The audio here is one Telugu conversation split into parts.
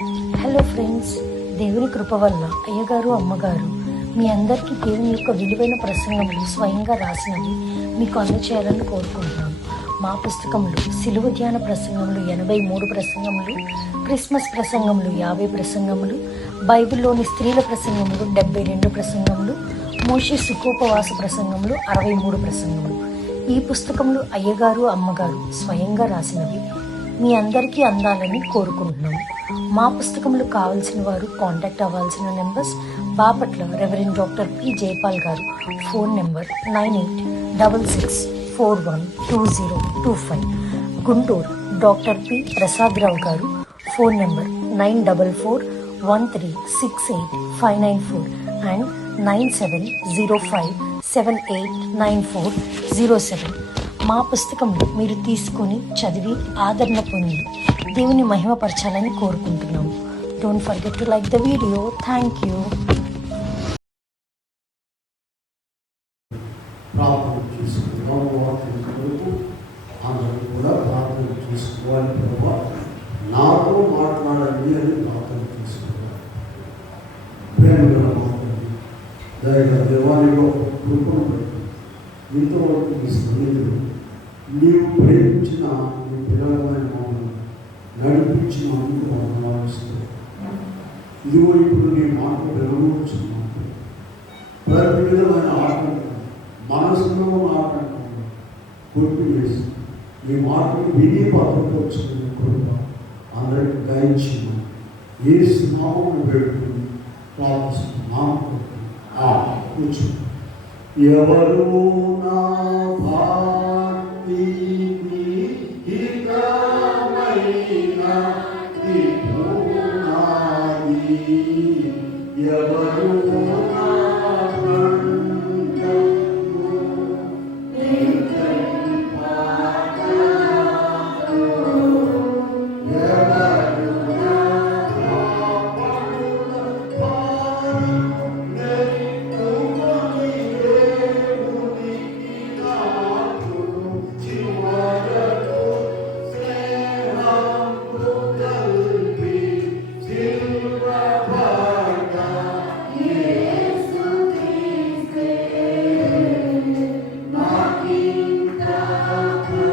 హలో ఫ్రెండ్స్, దేవుని కృప వల్ల అయ్యగారు అమ్మగారు మీ అందరికీ దేవుని యొక్క విలువైన ప్రసంగములు స్వయంగా రాసినవి మీకు అందచేయాలని కోరుకుంటున్నాం. మా పుస్తకంలో సిలువ ధ్యాన ప్రసంగములు 83 ప్రసంగములు, క్రిస్మస్ ప్రసంగములు 50 ప్రసంగములు, బైబిల్లోని స్త్రీల ప్రసంగములు 72 ప్రసంగములు, మోషే సుఖోపవాస ప్రసంగములు 63 ప్రసంగములు. ఈ పుస్తకములు అయ్యగారు అమ్మగారు స్వయంగా రాసినవి మీ అందరికీ అందాలని కోరుకుంటున్నాము. మా పుస్తకములు కావాల్సిన వారు కాంటాక్ట్ అవ్వాల్సిన numbers: Bapatla reverend doctor P Jayapal గారు, phone number 9866412025. Guntur doctor P Prasad Rao గారు, ఫోన్ నెంబర్ 9413685994 అండ్ 9705789407. మా పుస్తకంలో మీరు తీసుకొని చదివి ఆదరణ పొంది దేవుని మహిమపరచాలని కోరుకుంటున్నాము. Don't forget to like the video. Thank you. ప్రార్థన చేసుకుంటాం. అందరూ కూడా ప్రార్థన చేసుకోవాలి. ప్రభావ నాతో మాట్లాడండి అని ప్రార్థన చేసుకోవాలి. ప్రేమగా మాట్లాడి దయగా దేవాలయంలో కృపను బట్టి ఇంతవరకు మీ స్నేహితులు నీవు ప్రేమించిన నీ పిల్లలమైన మమ్మల్ని నడిపించినందుకు వందనాలు. ఇదిగో ఇప్పుడు నీ మాట వెలువడుచున్నాను. ప్రతి విధమైన ఆటంకం, మనసులో ఆటంకం కొట్టివేసి ఈ మాటను విని భద్రపరుచుకునే కృప అందరికి దయచిన యేసు నామమున పెట్టుకుని ప్రార్థిస్తున్నాము. కూర్చో. ఎవరు నా భాగ్యని హితమైన దిపునాది, ఎవరు నా కంఠము నిత్యం పాడదు, ఎవరు నా పాపముల భారం నెత్తుకొని దేవునికి నాకు చివరకు స్నేహంబు కలిపి సిలువపడ్డ యేసు క్రీస్తే నాకింత ఆనందము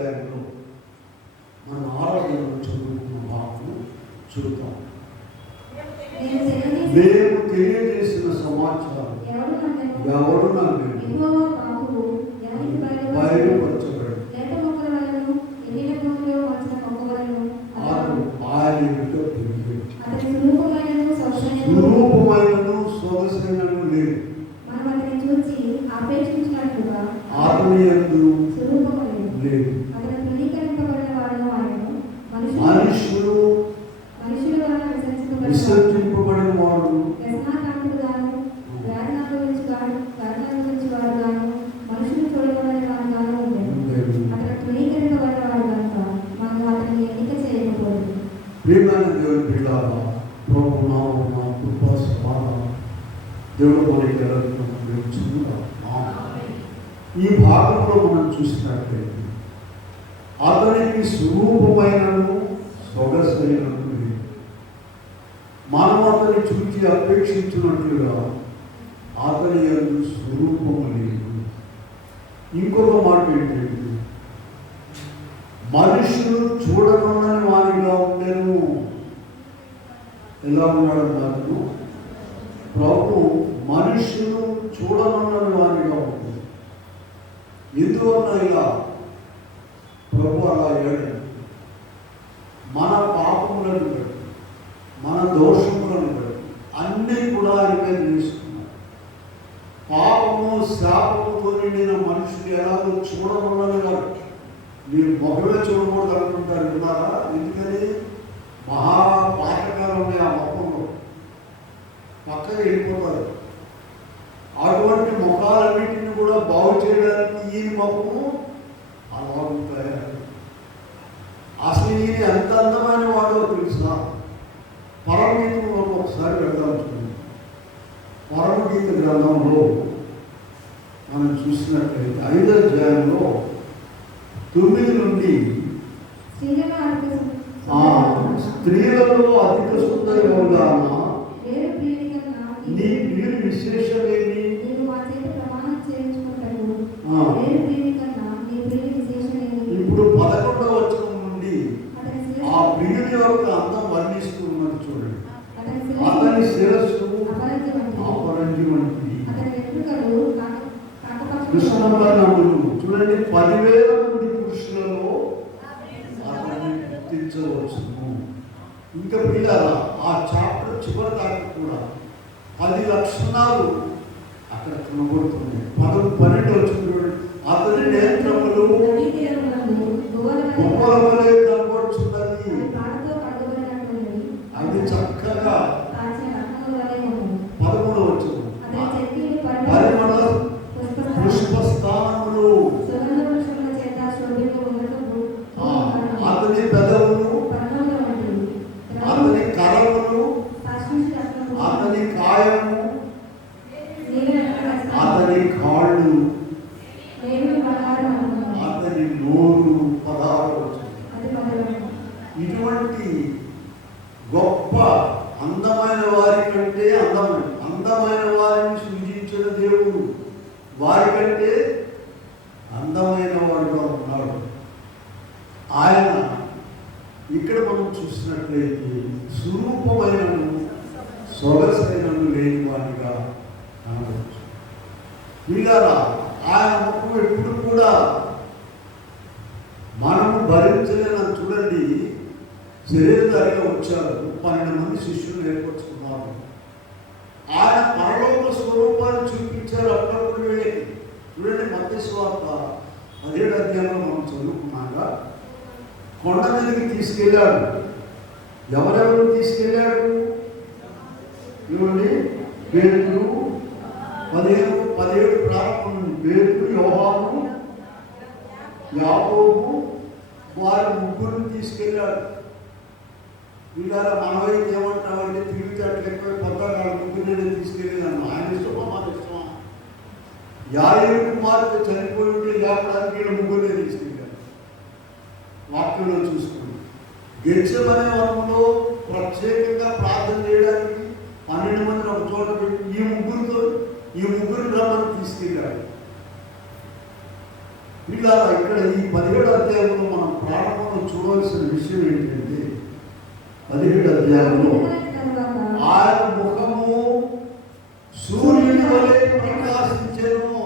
కలుగునుగా. మన ఆరాధనలో చదువుకున్న వాక్యం చూద్దాం. మేము తెలియజేసిన సమాచారం ఎవరు నాకు బయలుపరచబడి ఆయన స్వరూపమైనను సొగసైనను లేదు. ఆత్మీయందు లేదు. మనుషులు విసర్జింపబడిన వాడు, ప్రియమైన దేవుని బిడ్డలారా, ప్రభు నామమున కృప సమాధానం దేవుడు మనకి జరుగుతుందాం. ఈ భాగంలో మనం చూసినట్లయితే అతనికి స్వరూపమైనను సొగసైనను లేదు. మనం అతన్ని చూచి అపేక్షించినట్లుగా అతని యందు స్వరూపము లేదు. ఇంకొక మాట ఏంటంటే, మనుషులు చూడనున్నని వారిగా ఉండేను. ఎలా ఉన్నాడు నాకు ప్రభు? మనుషులు చూడనున్నని వారిగా ఉంటుంది. ఎందువల్ల ఇలా ప్రభు అలా అయ్యాడు? మన పాపములను బట్టి, మన దోషములను బట్టి అన్నీ కూడా ఆయన తీసుకున్నాడు. పాపము శాపముతో నిండిన మనుషులు ఎలాగో చూడనున్నది కాదు. మీరు మొహమే చూడకూడదు అనుకుంటారు, విన్నారా? ఎందుకని? మహాపాతకాలు ఉన్నాయి ఆ మొహంలో, పక్కన వెళ్ళిపోతారు. అటువంటి ముఖాలన్నింటిని కూడా బాగు చేయడానికి ఈయన ముఖము అలా తయారు. అసలు ఈయన ఎంత అందమైన వాడో తెలుసా? పరమగీతంలో ఒకసారి వెళ్దాల్సింది. పరమగీత గ్రంథంలో మనం చూసినట్లయితే 5వ అధ్యాయంలో 9 నుండి స్త్రీలలో అధిక సుందరముగానా నీ ప్రియుని విశేషమేమి? ఇప్పుడు 11వ వచనం నుండి ఆ ప్రియుని యొక్క అందం వర్ణిస్తూ ఉన్నది చూడండి. అతని శిరస్సు అపరంజి వంటిది, కృష్ణవర్ణములు. చూడండి, 10,000 మంది పురుషులలో అతన్ని గుర్తించవచ్చును. ఇంకా పిల్లల ఆ చాప్టర్ చివరి దాకా కూడా 10 లక్షణాలు అక్కడ కనబడుతున్నాయి. 12 వచ్చింది. అతని నేత్రములు గువ్వల వలె కనబడుతున్నది, అది చక్కగా 13 వచ్చింది. పరిమళ పుష్పస్థానములు, అతని పెదవులు, అతని కరములు, అతని కాయము, అతని కాళ్ళు, అతని నోరు 16 వచ్చింది. ఇటువంటి గొప్ప అందమైన వారి కంటే అందమైన వారిని సూచించిన దేవుడు వారికంటే అందమైన వాడుగా ఉన్నాడు. ఆయన ఇక్కడ మనం చూసినట్లయితే స్వరూపమైనను సొగసైనను లేని వాటిగా కనవచ్చు. వీళ్ళారా ఆయన ముఖం ఎప్పుడు కూడా మనము భరించలేనని. చూడండి, శరీరధారిగా వచ్చారు, 12 మంది శిష్యులు ఏర్పరచుకున్నారు. ఆయన పరలోక స్వరూపాన్ని చూపించారు అప్పుడప్పుడు వీళ్ళకి. చూడండి, మత్తయి సువార్త 17వ అధ్యాయంలో మనం చదువుకున్నాగా కొండ మీదకి తీసుకెళ్ళాడు. ఎవరెవరు తీసుకెళ్ళాడు? చూడండి, పేతురు 17 ప్రారంభం నుండి పేతురు, యోహాను, యాకోబు వారి ముగ్గురిని తీసుకెళ్ళాడు. వీళ్ళారా మనవైతే ఏమంటామంటే తిరుగుతాట్లు ఎక్కువ పొద్దుగా ముగ్గురిని తీసుకెళ్ళేదాన్ని. ఆయన ఇష్టమా మాకు ఇష్టమా? యాయేలు కుమార్తె చనిపోయి ఉంటే లేపడానికి వీళ్ళ ముగ్గురినే తీసుకెళ్ళారు. వాక్యంలో చూసుకుని గెత్సేమనే వనంలో ప్రత్యేకంగా ప్రార్థన చేయడానికి 12 మందిని ఒక చోట పెట్టి ఈ ముగ్గురిని రమ్మని తీసుకెళ్ళాడు. ఇలా ఇక్కడ ఈ 17వ అధ్యాయంలో మనం ప్రారంభంలో చూడవలసిన విషయం ఏంటంటే 17వ అధ్యాయంలో ఆయన ముఖము సూర్యుని వలె ప్రకాశించెను.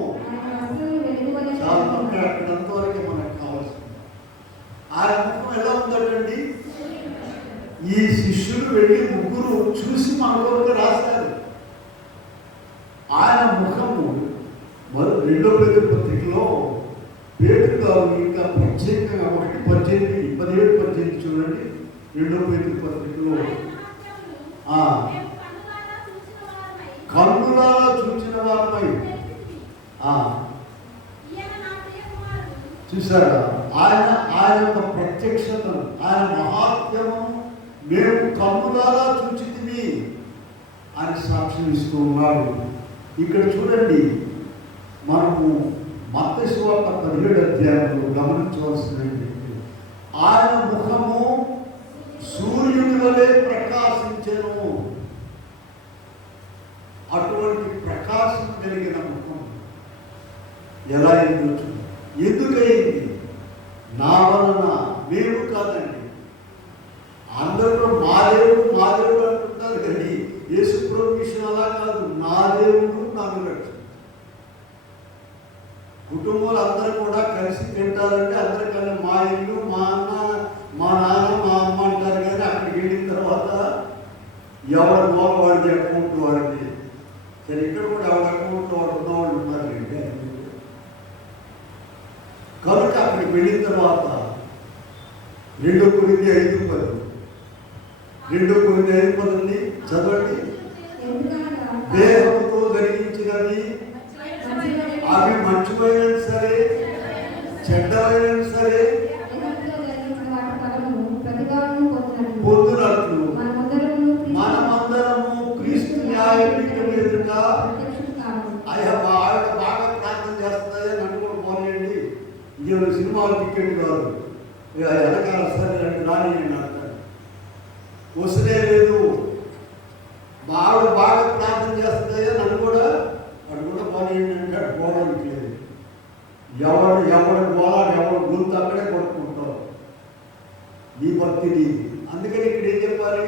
చాలా అక్కడంతవరకు మనకు కావాల్సింది. ఆయన ముఖం ఎలా ఉందండి? ఈ శిష్యులు వెళ్ళి ముగ్గురు చూసి మనలోకి రాశారు. ఆయన ముఖము 2వ పేతురు పత్రికలో పేతురు గారు ఇంకా ప్రత్యేకంగా 1:17 చూడండి. 2వ పేతురు పత్రికలో కన్నులారా చూచిన వారమై చూసారా ఆయన యొక్క ప్రత్యక్షతను, ఆయన మహాత్మ్యము మేము కన్నులారా చూచితిమి అని సాక్ష్యం ఇస్తూ ఉన్నాడు. ఇక్కడ చూడండి, మనము మత్తయి సువార్త 17వ అధ్యాయంలో గమనించవలసింది ఆయన ముఖము సూర్యుని వలె ప్రకాశించెను. అటువంటి ప్రకాశం కలిగిన ముఖం ఎలా అయిందో ఎందుకయింది? నా వలన, మేము కాదండి. అందరూ మా దేవుడు అంటుంటారు కానీ యేసు ప్రభు విషయం అలా కాదు. నా దేవుడు నన్ను రక్షణ. కుటుంబాలు అందరూ కూడా కలిసి తింటారంటే అందరికన్నా మా ఇల్లు, మా అన్న, మా నాన్న, మా అమ్మ అంటారు. కానీ అక్కడికి వెళ్ళిన తర్వాత ఎవరి మూల వాడికి అకౌంట్ వాడికి. సరే, ఇక్కడ కూడా ఎవరి అకౌంట్ వాడు ఉన్నవాళ్ళు ఉన్నారు. కనుక అక్కడికి వెళ్ళిన తర్వాత 2 కొరింథీ 5:10 2 కొరింథీ 5:10 చదవండి. దేహంతో ధరించినది మంచివైనా సరే చెడ్డవైనా సరే పొందునట్లు మనమందరము క్రీస్తు న్యాయపీఠం ఎదురుగా అయ్యా బాగా ప్రార్థన చేస్తుంది నన్ను కూడా పోనీయండి, ఇది సినిమాలు టికెట్ కాదు, వెనకాల సరే రండి రాని నేను అంటాను. వస్తే లేదు బాగా ప్రార్థన చేస్తుంది నన్ను కూడా పోనీయండి అంటే అటు పోవడానికి లేదు. ఎవడు పోలాడు ఎవడు గొంతు అక్కడే కొట్టుకుంటారు. నీ భక్తి నీది. అందుకని ఇక్కడ ఏం చెప్పాలి?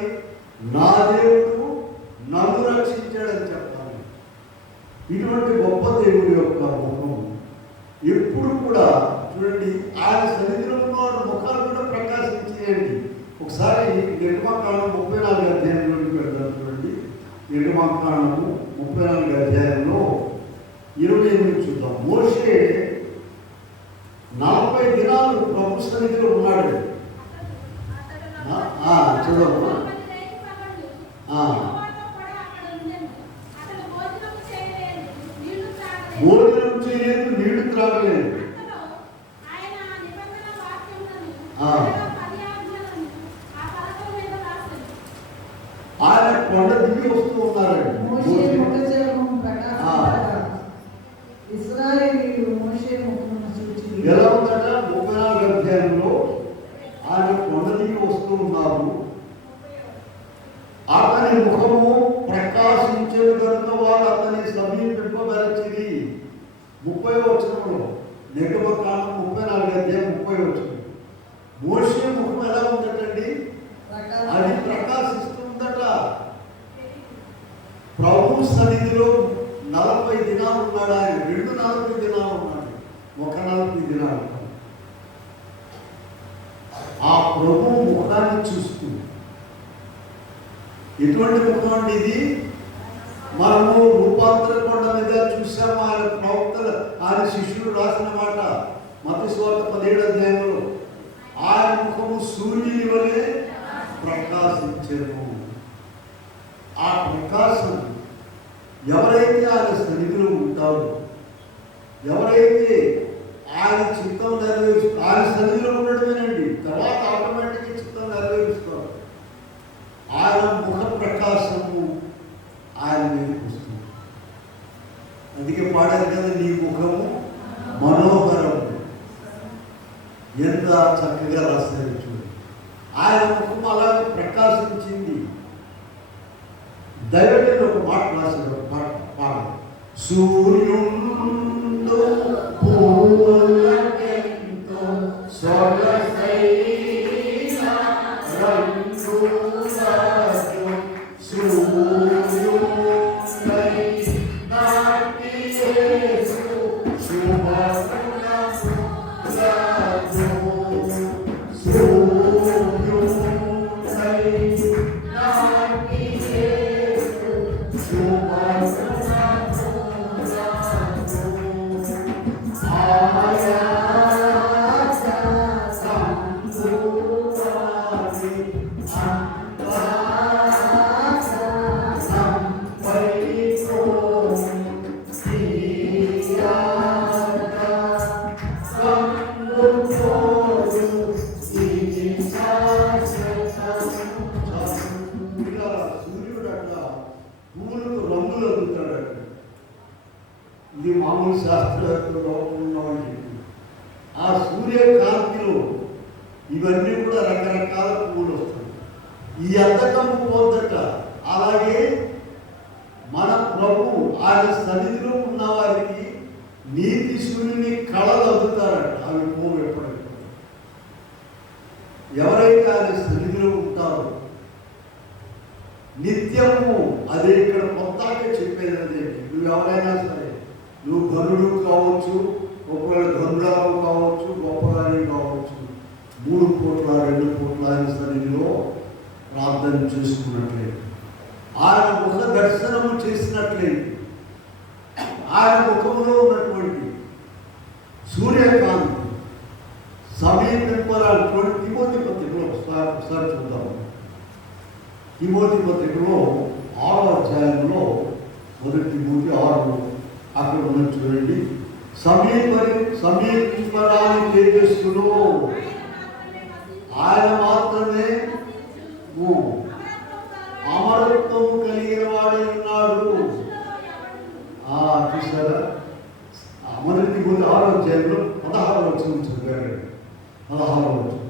నా దేవుడు నన్ను రక్షించాడని చెప్పాలి. ఇటువంటి గొప్ప దేవుడి యొక్క ముఖం ఎప్పుడు కూడా చూడండి, ఆయన సన్నిధిలో ఉన్న ముఖాలు కూడా ప్రకాశించేయండి. ఒకసారి నిర్మాకాండం 34 అధ్యాయంలోకి వెళ్తారు. చూడండి, నిర్మాకాండము 34 అధ్యాయంలో 28 చూద్దాం. మోషే 40 దినాలు ప్రభు సన్నిధిలో ఉన్నాడు. చదవమ్మా. భోజనం చేయలేదు, నీళ్లు త్రాగలేదు. ఆయన కొండ దిగి వస్తూ ఉన్నారండి. ఎలా ఉందట? 34 అధ్యాయంలో ఆయన కొండ దిగి వస్తూ ఉన్నారు. అతని ముఖము ప్రకాశించేది కనుక వారు అతని సమీపింపబరచిది. 30వ వచనంలో, నిర్గమకాండం 34 అధ్యాయం 30వ వచనం. మోషే ముఖం ఎలా ఉందటండి? అది ప్రకాశిస్తుందట. ప్రభు సన్నిధిలో 40 దినాలు ఉన్నాడు ఆయన. 2 40 దినాలు ఉన్నాడు, ఒక 40 దినాలు. ఆ ప్రభు ముఖాన్ని చూస్తూ, ఎటువంటి ముఖం అండి ఇది? మనము రూపాంతర కొండ మీద చూసాము. ఆయన ప్రవక్తలు, ఆయన శిష్యులు రాసిన మాట మత్తయి సువార్త 17వ అధ్యాయంలో, ఆయన ముఖము సూర్యుని వలె ప్రకాశించెను. ఆ ప్రకాశం ఎవరైతే ఆయన సన్నిధిలో ఉంటారో, ఎవరైతే ఆయన చిత్తం నెరవేరుస్తారు, ఆయన సన్నిధిలో ఉండడమేనండి, తర్వాత ఆటోమేటిక్గా చిత్తం నెరవేరుస్తారు. ఆయన ముఖ ప్రకాశము ఆయన మీదకి వస్తుంది. అందుకే పాడారు కదా, నీ ముఖము మనోహరము. ఎంత చక్కగా రాస్తారు చూడండి. ఆయన ముఖం అలాగే ప్రకాశించింది. దైవజనుడు ఒక మాట రాశాడు, ఒక పాట. సూర్యుండు పూలకెంతో సొగసైన రంగులతో సూర్యుడై నాటి యేసు శుభములతో సూర్యుడై నాటి యేసు శుభములతో ఆయా సంపూర్ణి సూర్యుడు అట్లా పూలకు రంగులు అందుతాడు. ఇది మామూలు శాస్త్రవేత్తలో ఉన్నవాళ్ళు. ఆ సూర్యకాంతిలో ఇవన్నీ కూడా రకరకాల పువ్వులు వస్తాయి. ఈ అద్దకము పోద్దట. అలాగే మన ప్రభు ఆయన సన్నిధిలో ఉన్న వారికి నీతి సూర్యుని కళలు అద్దుతారట. అవి పువ్వులు ఎప్పుడైతే ఎవరైతే ఆయన సన్నిధిలో ఉంటారో నిత్యము, అదే ఇక్కడ కొత్తగా చెప్పేది అదే. నువ్వు ఎవరైనా సరే, నువ్వు గనుడు కావచ్చు, ఒకవేళ గనుడాలు కావచ్చు, గొప్పగాని కావచ్చు, 3 పూట్ల 2 పూట్ల ఆయన సన్నిధిలో ప్రార్థన చేసుకున్నట్లేదు, ఆయన ముఖ దర్శనము చేసినట్లేదు, ఆయన ముఖంలో ఉన్నటువంటి సూర్యకాంతి సమీపింపరాటువంటి తిమోతి పత్రికలో ఒకసారి చూద్దాము. తిమోతి పత్రికలో 6వ అధ్యాయంలో 1 తిమోతి 6 అక్కడ ఉన్న చూడండి. సమీపింపరాని తేజస్సులో ఆయన మాత్రమే అమరత్వం కలిగిన వాడై ఉన్నాడు. చూసారా, అమరుని పోతే 6వ అధ్యాయంలో 16వ వచనం చదివాడు. 16వ వచనం,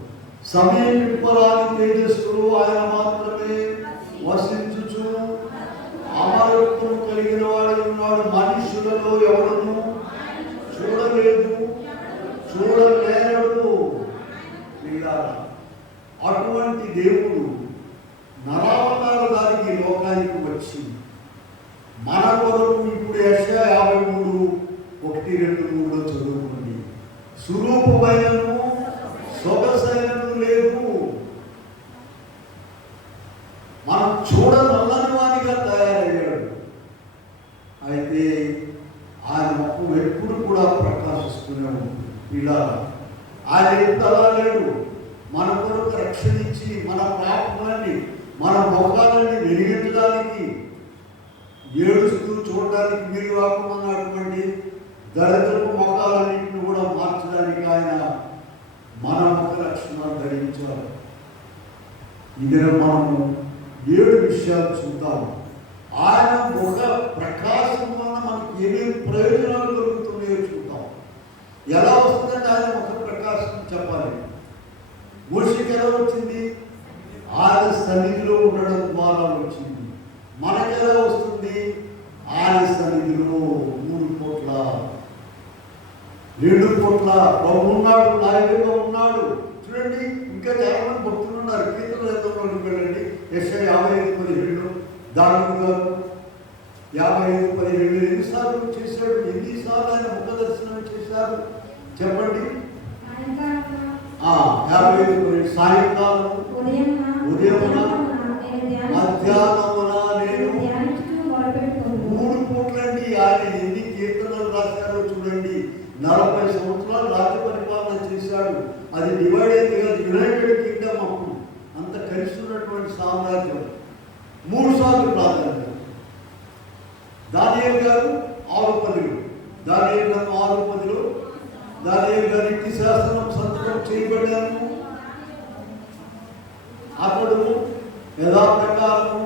సమీపింపరాని తేజస్సులో ఆయన మాత్రమే వసించుచు అమరత్వం కలిగిన వాడై ఉన్నాడు. మనుషులలో ఎవరును చూడలేదు, చూడలేడు. అటువంటి దేవుడు నరావతారధారికి లోకానికి వచ్చి మన కొరకు ఇప్పుడు యెషయా 53:1-2-3 చదువుకోండి. స్వరూపమైనను సొగసైనను లేదు, మనం చూడనల్లని వానిగా తయారయ్యాడు. అయితే ఆయన ముఖం ఎప్పుడు కూడా ప్రకాశిస్తూనే ఉంటుంది. ఇలా ఆయన ఎప్పుడు అలా లేడు. మన కొరకు రక్షణించి మన పాపాన్ని, మన ముఖాలని వెలిగించడానికి, ఏడుస్తూ చూడడానికి మీరు రాకున్నటువంటి దరిద్రపు ముఖాలన్నింటిని కూడా మార్చడానికి ఆయన మన ముఖ రక్షణ ధరించారు. ఇదే మనము 7 విషయాలు చూద్దాం. ఆయన ముఖ ప్రకాశం వలన మనకి ఏమేమి ప్రయోజనాలు కలుగుతున్నాయో చూద్దాం. ఎలా వస్తుందంటే ఆయన ముఖ ప్రకాశం చెప్పాలి. మోషేకి ఎలా వచ్చింది? ఆయన సన్నిధిలో ఉండడం ద్వారా వచ్చింది. మనకెలా వస్తుంది? ఆయన సన్నిధిలో 3 పూట్ల 2 పూట్ల ఉన్నాడు, నాయకుడిగా ఉన్నాడు. చూడండి, ఇంకా చాలా మంది భక్తులు ఉన్నారు. కీర్తనల గ్రంథంలోకి వెళ్ళండి. యెషయా 55:17, దావీదు గారు 55:17 ఎన్నిసార్లు చేశాడు? ఎన్నిసార్లు ఆయన ముఖ దర్శనం చేశారు చెప్పండి. 55:17, సాయంకాలం, ఉదయమున, మధ్యాహ్నమున నేను 3 పూట్లండి. ఆయన ఎన్ని కీర్తనలు రాశారో చూడండి. 40 సంవత్సరాలు రాజ్య పరిపాలన చేశాడు. అది డివైడ్ అయింది కాదు, యునైటెడ్ కింగ్డమ్. అప్పుడు అంత కలిసి ఉన్నటువంటి సామ్రాజ్యం. 3 సార్లు ప్రాధాన్యత. దానియేలు గారు 6:10, దానియేలు గారు 6:10, దానియేలు గారు ఇంటి శాస్త్రం సంతకం చేయబడ్డాను. అతడు యథాప్రకారము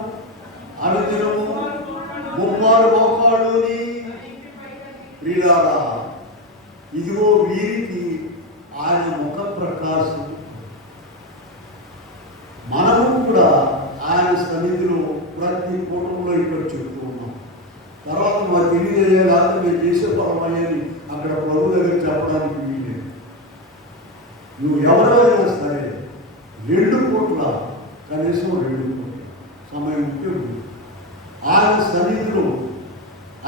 అనుదినము 3 మోకాళ్ళుని ప్రియులారా, ఇదిగో వీరికి ఆయన ముఖ ప్రకాశం. మనము కూడా ఆయన సన్నిధిలో ప్రతి కుటుంబంలో ఇక్కడ చెప్తూ ఉన్నాం. తర్వాత మాకు తెలియజేయాలి, మేము చేసే పరమయ్యని అక్కడ ప్రభు దగ్గర చెప్పడానికి వీలేదు. నువ్వు ఎవరైనా సరే 2 పూట్ల, కనీసం 2 పూట్ల సమయం ఉంటుంది ఆయన సన్నిధిలో.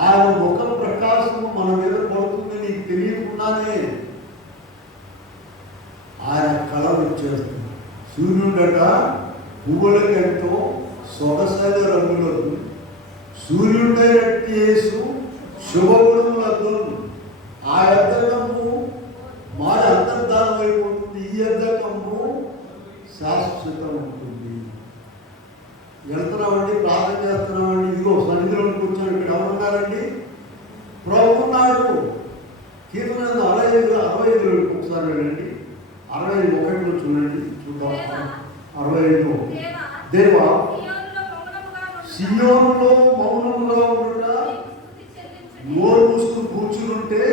ఆయన ముఖ ప్రకాశము మన మీద పడుతుంది నీకు తెలియకుండానే. ఆయన కళ వచ్చేస్తుంది. సూర్యుడట పువ్వులకి ఎంతో సొగసైన రంగులకు, సూర్యుడైనట్టు యేసు శుభగుణములతో ఆ అద్దకము మారి అంతర్ధానం అయిపోతుంది. ఈ అద్దకము శాశ్వతం ఉంటుంది. వెళ్తున్నామండి, ప్రార్థన చేస్తున్నామండి. ఇదిగో సన్నిధిలో కూర్చొని ఇక్కడ ఎవరున్నారండి? ప్రభు ఉన్నాడు. కీర్తన 65 ఒకసారి వెళ్ళండి. 61 చూడండి, చూద్దాం. 65, దేవా సియోనులో మౌనంగా ఉండుట, నోరు మూసుకుని కూర్చుంటే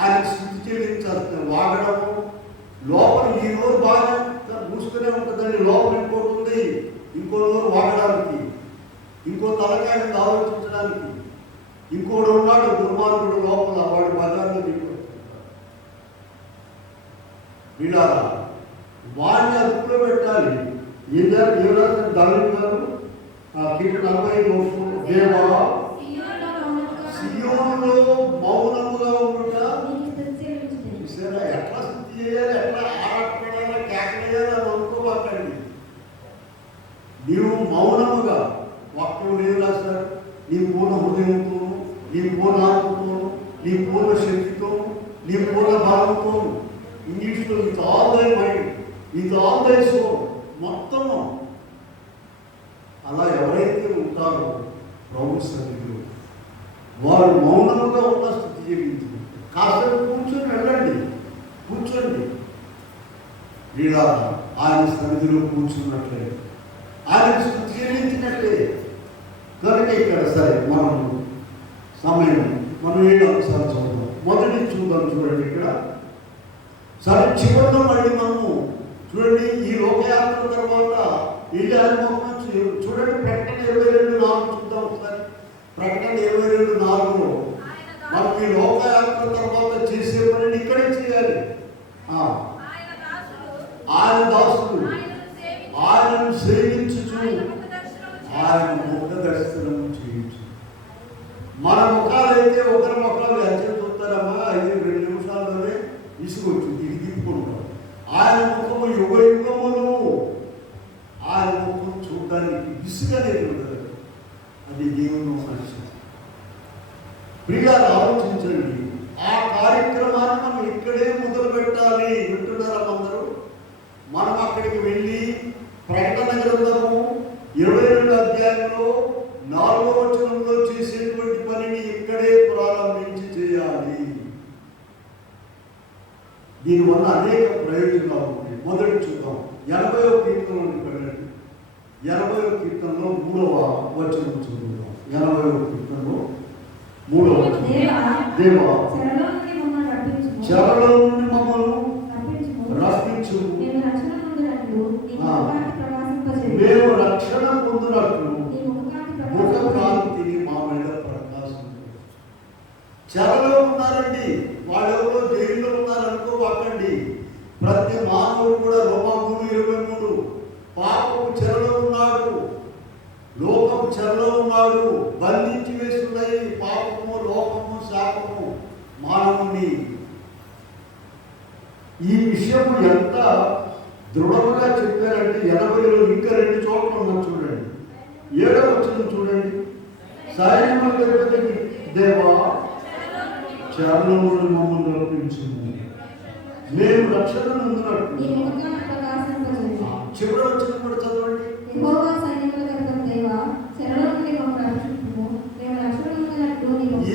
ఆయన స్థుతి చెల్లించాల్సిన వాగడము. లోపల ఈ నోరు బాగా మూసుకునే ఉంటుందండి. లోపల ఇంకోటి ఉంది, ఇంకో నోరు వాగడానికి, ఇంకో తలకాయని ఆలోచించడానికి. ఇంకోడు ఉన్నాడు దుర్మార్గుడు లోపల, వాడు బజార్లో విడాలా వాడిని అదుపులో పెట్టాలి. ఏదో దాని గారు కీర్తన 45, దేవా సియోనులో మౌనముగా ఉండుట. ఎట్లా స్థితి చేయాలి, ఎట్లా ఆరాటపడాలా, కేకలేయాలి అని అనుకోవాలండి. నీవు మౌనముగా, వాక్యం లేదు రాశారు, నీ పూర్ణ హృదయంతోను, నీ పూర్ణ ఆత్మతోను, నీ పూర్ణ శక్తితోను, నీ పూర్ణ భావంతోను. ఇంగ్లీష్లో with all thy mind, with all thy soul, మొత్తము. అలా ఎవరైతే ఉంటారో ప్రభు సన్నిధిలో వారు మౌనముగా ఉన్న స్థితి జీవించారు. కాసేపు కూర్చొని వెళ్ళండి, కూర్చోండి. ఇలా ఆయన సన్నిధిలో కూర్చున్నట్లే, ఆయన స్తుతి చెల్లించినట్లే. కనుక ఇక్కడ సరే మనం సమయం మనం 7 అంశాలు చూద్దాం. మొదటి చూడండి ఇక్కడ. సరే చివరిలో మళ్ళీ మనము చూడండి ఈ లోకయాత్ర తర్వాత ఇల్లు అనుభవం చూడండి. ప్రకటన 22:4 చూద్దాం ఒకసారి. ప్రకటన 22:4లో మనం ఈ లోకయాత్ర తర్వాత చేసే పనిని ఇక్కడే చేయాలి. ఆయన దాసులు ఆయనను సేవించుచు ఆయన ముఖ దర్శనం చేయించు. మన ముఖాలైతే ఒకరి ముఖాలు ఎంత చూస్తారమ్మా, 5-2 నిమిషాల్లోనే ఇసుకొచ్చు ఇది తిప్పుకుంటాం. ఆయన ముఖము యుగ యుగములు ఆయన ముఖం చూడడానికి విసుగనేది ఉండదు. అది దేవుని మనిషి. ప్రియాలు ఆలోచించండి. ఆ కార్యక్రమాన్ని మనం ఇక్కడే మొదలు పెట్టాలి. వింటున్నారా అందరూ? మనం అక్కడికి వెళ్ళి ప్రకటన గ్రంథము 22వ అధ్యాయంలో 4వ వచనంలో చేసేటువంటి పనిని ఇక్కడే ప్రారంభించి చేయాలి. దీనివల్ల అనేక ప్రయోజనాలు ఉంటాయి. మొదటి చూద్దాం. 80వ కీర్తనలోకి వెళ్ళండి. 80వ కీర్తనలో 3వ వచనం చదువుతాం. 80వ కీర్తనలో 3వ వచనం. దేవా చెరలో నుండి మమ్మల్ని రక్షించు. మేము రక్షణ పొందినట్లు ముఖ కాంతిని మా మీద ప్రకాశం. చెరలో ఉన్నారండి, వాళ్ళెవరో జైల్లో ఉన్నారనుకోకండి. ప్రతి మానవుడు కూడా రోమా 3:23 పాపపు చెరలో ఉన్నాడు, లోకపు చెరలో ఉన్నాడు. బంధించి వేస్తున్నాయి పాపము, లోకము, శాపము మానవుని. ఈ విషయము ఎంత దృఢంగా చెప్పారంటే 80లో ఇంకా 2 చోట్ల ఉన్నాం చూడండి. 7వ వచనం చూడండి. సైన్యముల అధిపతి దేవా చెరలో నుండి మమ్మల్ని రక్షించు. మేము రక్షణ పొందినట్లు. చివరి వచనం కూడా చదవండి.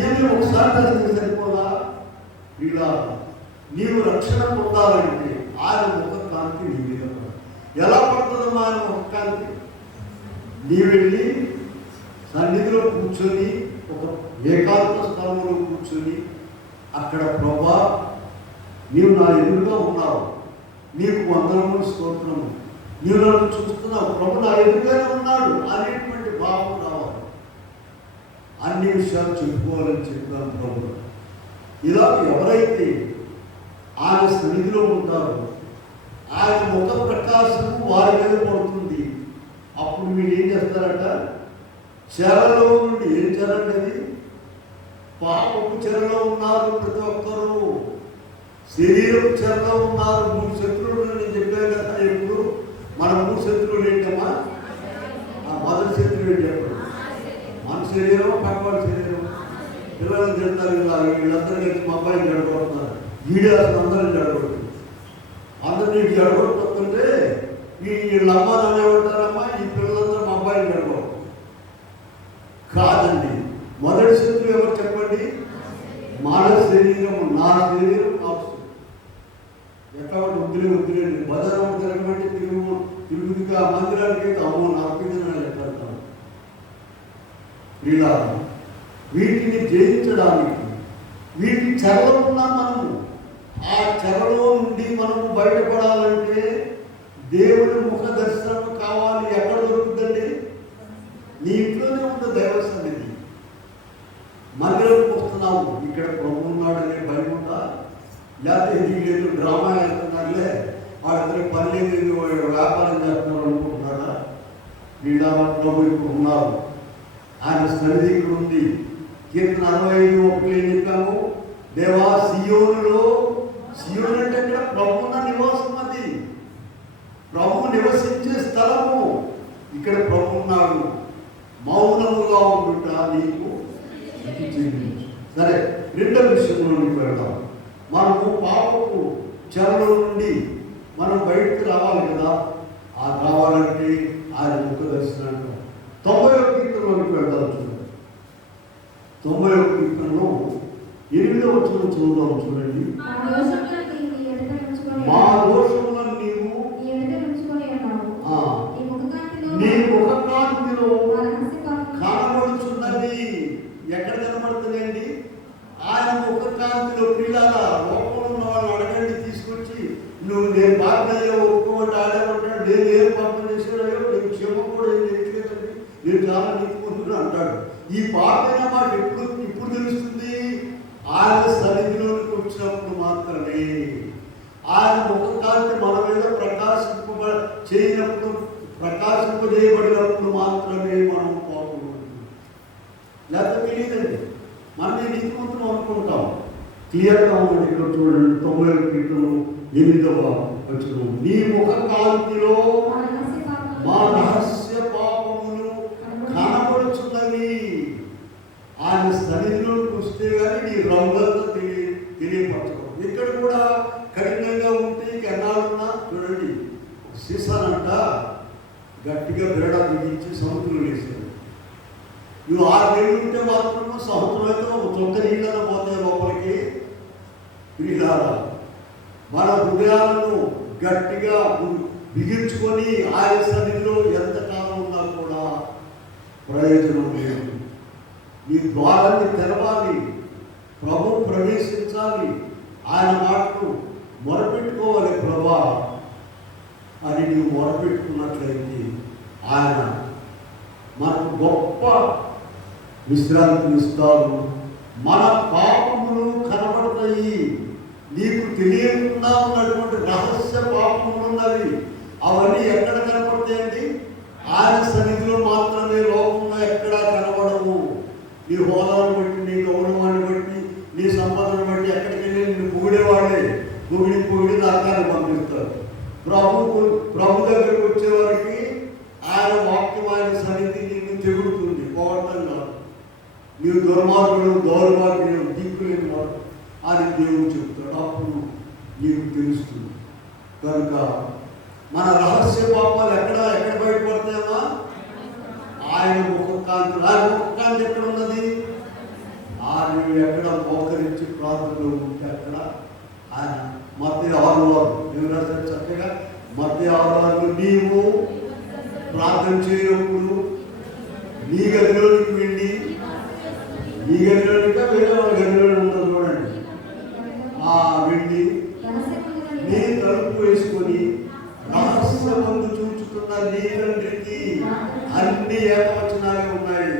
ఏమి ఒకసారి చేస్తే సరిపోదా? ఇలా నీవు రక్షణ పొందాలంటే ఆయన ముఖ కాంతి నీ మీద ఎలా పడుతుందమ్మా? ఆయన ముఖ కాంతి నీ వెళ్ళి సన్నిధిలో కూర్చొని ఒక ఏకాంత స్థలంలో కూర్చొని అక్కడ ప్రభా నీవు నా ఎదురుగా ఉన్నావు, నీకు వందనములు స్తోత్రము, నీవు నన్ను చూస్తున్నావు, ప్రభు నా ఎదురుగానే ఉన్నాడు అనేటువంటి భావం రావాలి. అన్ని విషయాలు చెప్పుకోవాలని చెప్పాను ప్రభు. ఇలా ఎవరైతే ఆయన సన్నిధిలో ఉంటారో ఆయన ముఖ ప్రకాశము వారి మీద పడుతుంది. అప్పుడు మీరు ఏం చేస్తారట? చెరలో నుండి ఏం చెరండి? పాపపు చెరలో ఉన్నారు ప్రతి ఒక్కరూ, శరీరం చెరలో ఉన్నారు. 3 శత్రువులు నేను చెప్పాను కదా. ఎప్పుడు మన 3 శత్రువులు ఏంటమ్మా? మొదటి శత్రువు ఏంటి? ఎప్పుడు మన శరీరం, పక్కవాడి శరీరం. పిల్లలు తింటారు ఇలా, వీళ్ళందరూ కలిసి మా అబ్బాయిని జడగొడుతున్నారు. వీడియోస్ అందరూ జడగొడుతుంది. అందరూ నీకు జడగొడుతుంటే వీళ్ళ అమ్మ నాన్న ఏమంటారమ్మా? ఈ పిల్లలందరూ మా అబ్బాయిని జడగొడుతుంది. కాదండి, మొదటి శత్రువు ఎవరు చెప్పండి? మన శరీరం, నా శరీరం. ఎట్లా వద్దులేదు బజారం తిరగబట్టి తిరుగుగా మందిరానికి అమ్మో నాకు ఎట్టారు. ఇలా వీటిని జయించడానికి వీటి చెరలో ఉన్నాం మనము. ఆ చెరలో నుండి మనము బయటపడాలంటే దేవుని ముఖ దర్శనం కావాలి. ఎక్కడ దొరుకుతుందండి? నీ ఇంట్లోనే ఉంది దైవ సన్నిధి. మందిరంకి వస్తున్నాము, ఇక్కడ ప్రభు ఉన్నాడనే భయం ఉందా? లేకపోతే వీళ్ళు డ్రామా వెళ్తున్నారులే, వాళ్ళిద్దరికి పని లేదు, వాళ్ళు వ్యాపారం చేస్తున్నారు అనుకుంటున్నారా? వీళ్ళ ప్రభు ఇప్పుడు ఉన్నారు, ఆయన సన్నిధి ఇక్కడ ఉంది. కీర్తన 65:1 ఏం చెప్పాము? దేవా సియోనులో, సియోను అంటే ఇక్కడ ప్రభు ఉన్న నివాసం. అది ప్రభు నివసించే స్థలము. ఇక్కడ ప్రభు ఉన్నాడు. మౌనముగా ఉండుట నీకు చెల్లించు. సరే, 2వ విషయంలోకి వెళ్దాం. మనము పాపపు చెరలో నుండి మనం బయటకు రావాలి కదా. ఆ రావాలంటే ఆయన ముఖ దర్శనాన్ని 90వ కీర్తనలోకి వెళ్దాం. చూడండి, 90వ కీర్తనలో 8వ వచనం చూద్దాం, చూడండి. మా దోషములను నీ ఎదుట ఉంచుకొని మా దోషములను నీవు నీ ఎదుట ఉంచుకొని ఉన్నావు. ఆ, నీ ముఖకాంతిలో నీ ముఖకాంతిలో మా రహస్య పాపములు కనబడుచున్నది. ఎక్కడ కనబడుతుందండి? ఆయన ముఖకాంతిలో. పిల్లల లోపల ఉన్న వాళ్ళని అడగండి, తీసుకొచ్చి నువ్వు నేను బాధ్యత ఒప్పుకోమంటే ఆడేమంటాడు, నేను ఏం పాపం చేశాడో నేను క్షమ కూడా ఏం చేయట్లేదండి, నేను చాలా నీతిమంతుడు అంటాడు. ఈ పాపైన మాట ఇప్పుడు తెలుస్తుంది? ఆయన సన్నిధిలోకి వచ్చినప్పుడు మాత్రమే. ఆయన ముఖకాంతి మన మీద ప్రకాశింపజేయబడినప్పుడు మాత్రమే మనం పాపం. లేకపోతే తెలియదండి, మనం నీతిమంతులు అనుకుంటాం. క్లియర్గా ఉన్నది ఇక్కడ చూడండి. 90వ కీర్తన 8వ వచనం. నీ ముఖకాంతిలో మా రహస్య పాపములు కనబడుచున్నవి. ఆయన సన్నిధిలోకి వస్తే కానీ నీ రంగులతో తెలియపరచడం. ఇక్కడ కూడా కఠినంగా ఉంటే ఎన్నాళ్ళున్నా చూడండి, సీసానంట గట్టిగా బేడా బిగించి సముద్రంలో వేసాడు. నువ్వు 6 నెలలు ఉంటే మాత్రం సముద్రం అయితే ఒక చొక్క నీళ్ళలో పోతే లోపలికి. ప్రియులారా, మన హృదయాలను గట్టిగా బిగించుకొని ఆయన సన్నిధిలో ఎంతకాలం ఉన్నా కూడా ప్రయోజనం లేదు. నీ ద్వారాన్ని తెరవాలి, ప్రభు ప్రవేశించాలి, ఆయన మాటలు మొరపెట్టుకోవాలి. ప్రభా అని నువ్వు మొరపెట్టుకున్నట్లయితే ఆయన మనకు గొప్ప విశ్రాంతిని ఇస్తారు. మన పాపములు కనబడతాయి. నీకు తెలియకుండా ఉన్నటువంటి రహస్య పాపములు ఉన్నవి. అవన్నీ ఎక్కడ కనపడతాయండి? ఆయన సన్నిధిలో మాత్రమే. లోకంలో ఎక్కడా కనబడవు. నీ హోదాను బట్టి, నీ గౌరవాన్ని బట్టి, నీ సంపదను బట్టి ఎక్కడికి వెళ్ళి నిన్ను పొగిడేవాళ్ళే పొగిడి నరకాన్ని పంపిస్తారు. ప్రభు దగ్గరికి వచ్చేవారికి ఆయన వాక్యం, ఆయన సన్నిధి నిన్ను తెగుడుతుంది, పోవటం కాదు. నీవు దుర్మార్గుడు, దౌర్భాగ్యుడు, దిక్కులేని వాడు అని దేవుడు చెప్తాడు. అప్పుడు నీకు తెలుస్తుంది. కనుక మన రహస్య పాపాలు ఎక్కడ బయటపడతాయమ్మా? ఆయన ముఖకాంతి. ఆయన ముఖకాంతి ఎక్కడ ఉన్నది? ఆయన ఎక్కడ మోకరించి ప్రార్థనలో ఉంటే అక్కడ ఆయన. మత్తయి 6:6 ఏమి రాశారు చక్కగా? మత్తయి 6:6 నీవు ప్రార్థన చేయనప్పుడు నీ గదిలోనికి వెళ్ళి, నీ గదిలోనిగా వేరే వాళ్ళ గదిలో ఉండదు చూడండి, వెళ్ళి నీ తలుపు వేసుకొని రహస్యమందు చూచుతున్న నీ తండ్రికి. అన్ని ఏకవచనాలే ఉన్నాయి.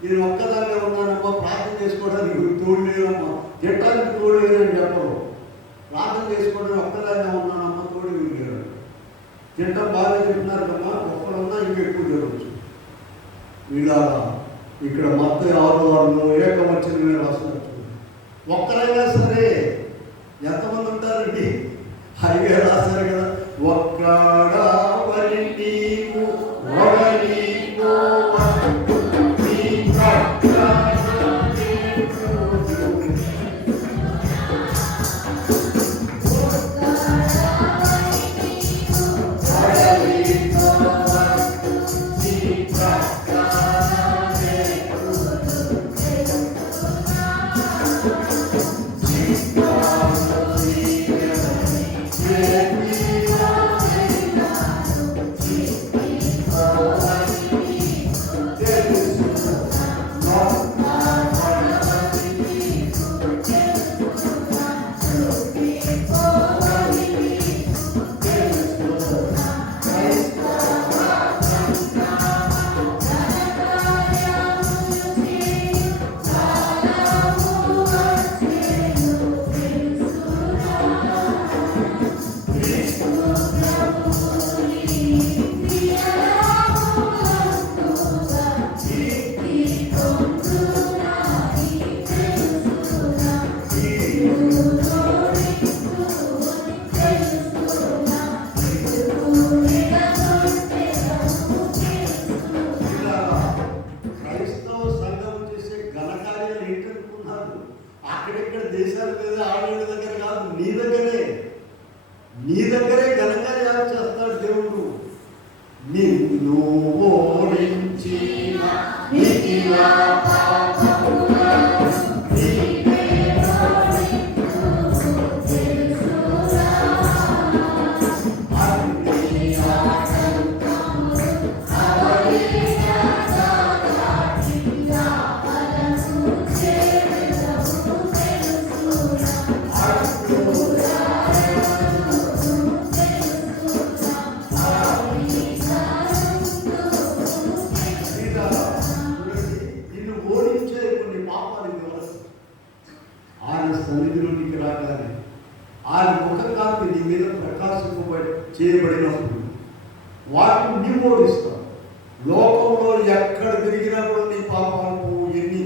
నేను ఒక్కదాన్నే ఉన్నానమ్మా, ప్రార్థన చేసుకోవడానికి తోడు లేదమ్మా, తిట్టడానికి తోడు లేదని చెప్పరు. ప్రార్థన చేసుకోవడానికి ఒక్కదాన్నే ఉన్నానమ్మా, తోడు లేరు. తింటాం బాగా చెప్తున్నారు కమ్మా, ఒక్కరు ఉన్నా ఇంకెక్కువ జరగచ్చు. ఇలా ఇక్కడ మత్తయి 6:6 ఏకవచనమే రాసినట్టు. ఒక్కరైనా సరే ఎంతమంది ఉంటారండి? హైవే రాశారు కదా, ఒక్కడా వరి నీవు వడని అక్కడెక్కడ దేశాల మీద ఆడేళ్ళ దగ్గర కాదు, నీ దగ్గరే ఘనంగా యాడ్ చేస్తాడు దేవుడు. నిన్ను ఓడించిన నిన్ను ఓడించే కొన్ని పాపాలు వ్యవస్థ ఆయన సన్నిధిలోనికి రాగానే ఆయన ముఖకాంతి నీ మీద ప్రకాశింపబడి చేయబడినప్పుడు వాటిని నీ ఓడిస్తావు. లోకంలో ఎక్కడ తిరిగినా కూడా నీ పాపాలకు ఎన్ని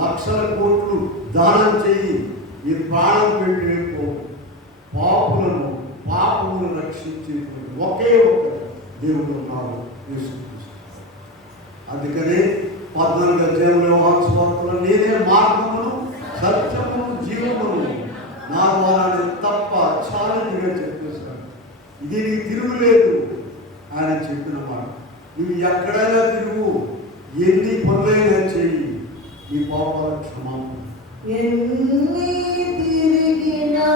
లక్షల కోట్లు దానం చేయి, నీ ప్రాణం పెట్టి పాపములను రక్షించేటువంటి ఒకే ఒక దేవుడు ఉన్నారు, యేసుక్రీస్తు. అందుకనే 14వ అధ్యాయంలో యోహాను సువార్తలో నేనే మార్గమును సత్యము జీవమును, నా ద్వారానే తప్ప ఛాలెంజ్గా చెప్పేశాడు. ఇది నీ తిరుగులేదు ఆయన చెప్పిన మాట. నువ్వు ఎక్కడైనా తిరుగు, ఎన్ని పనులైనా చెయ్యి, నీ పాపాల క్షమాపణ. ఎన్ని తిరిగినా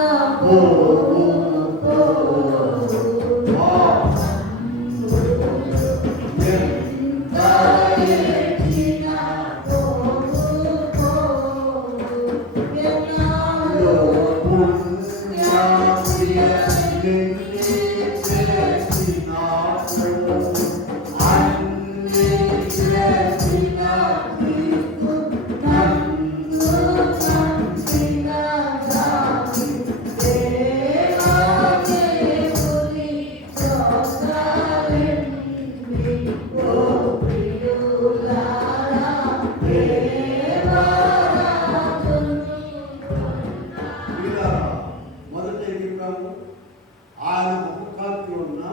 ఆయన ముఖకాంతి వలన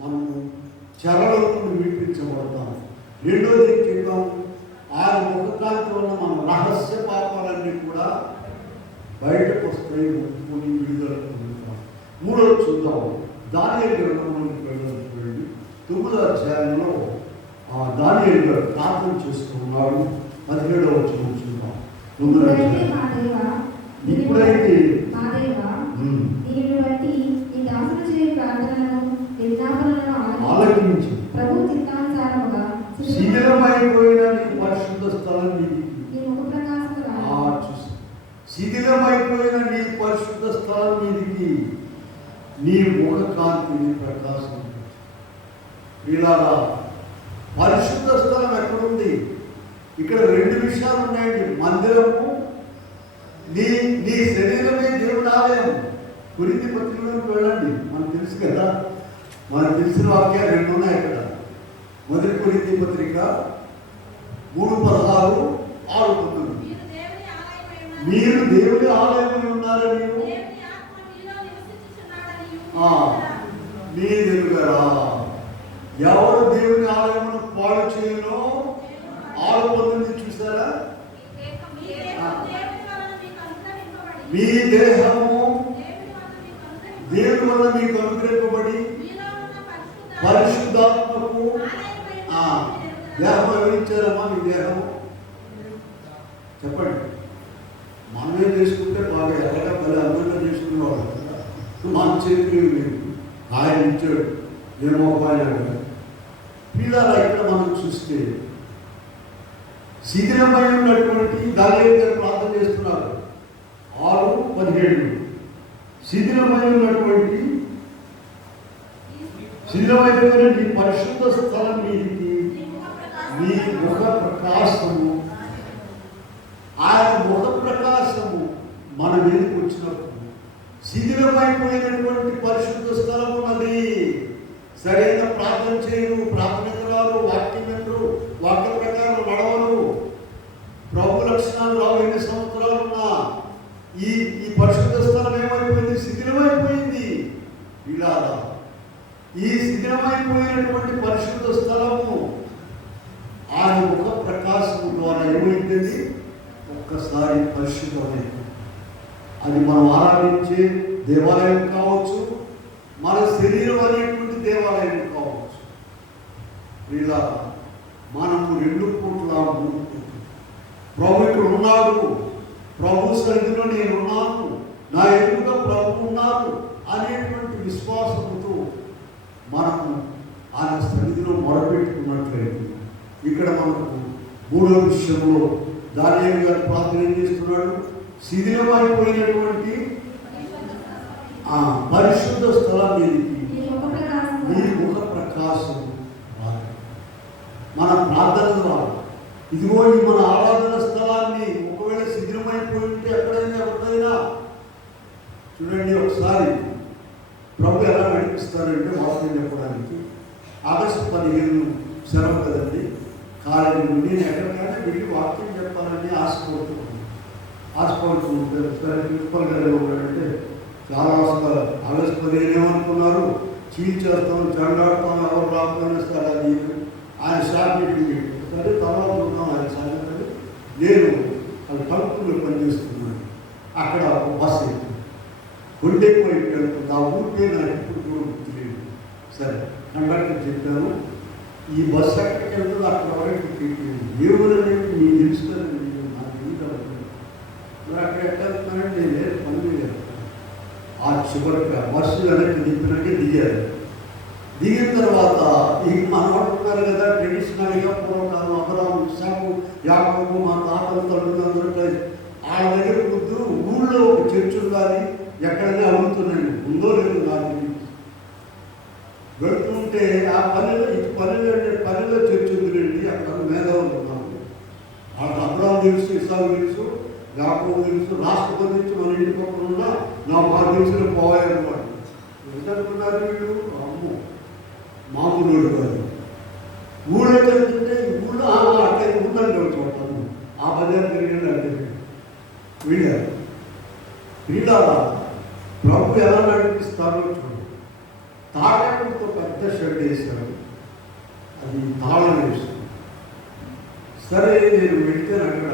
మనము చెరలో నుండి విడిపించబడతాం. రెండోది ఏం చెప్పాము, ఆయన ముఖకాంతి వలన మన రహస్య పాపాలన్నీ కూడా బయటకు వస్తాయి, ముట్టుకుని విడుదల పొందుతాం. మూడోది చూద్దాం, దానియేలు గ్రంథంలోకి వెళ్ళండి. 9వ అధ్యాయంలో దానియేలు గారు ప్రార్థన చేస్తున్నాడు. 17వ వచనం చూద్దాం. 9వ అధ్యాయం. ఇప్పుడైతే ఆలకించి శిథిలమైపోయిన నీ పరిశుద్ధ స్థలం శిథిలమైపోయిన నీ పరిశుద్ధ స్థలం మీదికి నీ ముఖ కాంతిని ప్రకాశం. ఇలాగా పరిశుద్ధ స్థలం ఎక్కడుంది? ఇక్కడ రెండు విషయాలు ఉన్నాయండి. మందిరము, నీ నీ శరీరమే దేవుని ఆలయం. కొరింథీ పత్రికలోకి వెళ్ళండి, మనకు తెలుసు కదా, మనకు తెలిసిన వాక్యాలు రెండు ఉన్నాయి ఇక్కడ. మొదటి కొరింథీ పత్రిక 3:16, 6:9. మీరు దేవుని ఆలయమై ఉన్నారని మీ తెలుగరా. ఎవరు దేవుని ఆలయమును పాడు చేయనో 6:9 చూసారా? మీ దేహము దేవుని వల్ల మీకు అనుగ్రహింపబడి పరిశుద్ధాత్మకు దేహం వివరించారమ్మా. మీ దేహము చెప్పండి. మనమే చేసుకుంటే బాగా ఎలాగా మళ్ళీ అందరిలో చేసుకునేవాడు. మన చేతులు లేదు, ఆయన ఇచ్చాడు, ఏమో పిల్లల ఇక్కడ మనం చూస్తే శిథిలమై ఉన్నటువంటి దానియేలు గారు ప్రార్థన చేస్తున్నారు. 6:17 శిథిలమై ఉన్నటువంటి శిథిలమైపోయిన నీ పరిశుద్ధ స్థలం మీదికి నీ ముఖ ప్రకాశము, ఆయన ముఖ ప్రకాశము మన మీదకి వచ్చినప్పుడు శిథిలమైపోయినటువంటి పరిశుద్ధ స్థలం ఉన్నది. సరైన ప్రార్థన చేయరు, ప్రార్థనకు రారు, వాక్యం వినరు, వాక్య ప్రకారం నడవరు, ప్రభు లక్షణాలు రావు. ఎన్ని సంవత్సరాలు ఉన్నా ఈ పరిశుద్ధ స్థలం ఏమైపోయింది? శిథిలమైపోయింది. ఇలా ఈ శిథిలమైపోయినటువంటి పరిశుద్ధ స్థలము ఆయన ముఖ ప్రకాశము ద్వారా ఏమైంది? ఒక్కసారి పరిశుద్ధమైంది. అది మనం ఆరాధించే దేవాలయం కావచ్చు, మన శరీరం అనేటువంటి దేవాలయం కావచ్చు. ఇలా మనము 2 పూట్ల 3 పూట్లు ప్రభు ఇక్కడ ఉన్నాడు, ప్రభు సన్నిధిలో నేను ఉన్నాను, నా ఎదురుగా ప్రభు ఉన్నాడు అనేటువంటి విశ్వాసంతో మనము ఆయన సన్నిధిలో మొరపెట్టుకున్నట్లయితే, ఇక్కడ మనకు 3వ విషయంలో దానియేలు గారు ప్రార్థన చేస్తున్నాడు. శిథిలమైపోయినటువంటి పరిశుద్ధ స్థలం మీదకి నీ ముఖ ప్రకాశం మీ ముఖ ప్రకాశం రాదు. మన ప్రార్థన ద్వారా ఇదిగో ఈ మన ఆరాధన స్థలాన్ని ఒకవేళ శిథిలమైపోయి ఉంటే ఎక్కడైనా చూడండి ఒకసారి ప్రభు ఎలా నడిపిస్తారంటే వాక్యం చెప్పడానికి ఆగస్టు 15 సెలవు కదండి కాలేజీ నుండి నేను ఎక్కడికైనా వెళ్ళి వాక్యం చెప్పాలని ఆశపడుతుంటారు. సరే ప్రిన్సిపల్ గారు ఏమన్నారంటే చాలా వస్తారు ఆగస్టు 15 ఏమనుకున్నారు చీల్చేస్తాం చెండాడతాం ఎవరు రాకపోయినా సరే అది ఆయన షాప్ మీటింగ్ సరే తర్వాత చూద్దాం ఆయన సంగతి. నేను అది కలుపుకుని పనిచేస్తున్నాను. అక్కడ ఒక బస్సు కొండెక్కువైపు వెళ్తుంది. ఆ ఊరికే నాకు ఇప్పుడు కూడా గుర్తులేదు. సరే కండక్టర్ చెప్పాను ఈ బస్సు ఎక్కడికి వెళ్తుందో అక్కడ వరకు దేవుడనేది మీకు తెలుస్తుందండి నాకు తెలియదు. మరి అక్కడ ఎక్కడ వెళ్తున్నానంటే నేను లేదు పని మీద ఆ చివరికి ఆ బస్సు వెనక్కి దిప్పినట్టే దిగారు. దిగిన తర్వాత ఈ మన వాడుతున్నారు కదా ట్రెడిషనల్గా పూర్వకాలం అబ్రహాము ఇస్సాకు యాకోబు మా తాతలు తల్లిదండ్రులు వాళ్ళ దగ్గర వద్దు ఊళ్ళో ఒక చర్చ్ ఉండాలి ఎక్కడైనా అడుగుతున్నాను ఉందో లేదు నాకు వెళ్తుంటే ఆ పనిలో చర్చ్ ఉందిలేండి అక్కడ మేధావులు ఉన్నాము. వాళ్ళకి అబ్రహాం తెలుసు ఇస్సాకు తెలుసు యాకోబు తెలుసు రాష్ట్రపతి నుంచి మన ఇంటి పక్కన ఉన్నా నాకు మా తెలుసులో పోవాలన్నమాట. ఎందుకనుకున్నారు వీళ్ళు అమ్మో మామూలు కాదు. ఊళ్ళో జరుగుతుంటే ఊళ్ళో అట్లా ఉందండి ఒక చోట ఆ బజార్ తిరిగి అంటే వీళ్ళ ప్రభు ఎలా నడిపిస్తారో చూడండి. తాటంతో పెద్ద షెడ్ వేశారు. అది తాళం వేశారు. సరే నేను వెళితే అక్కడ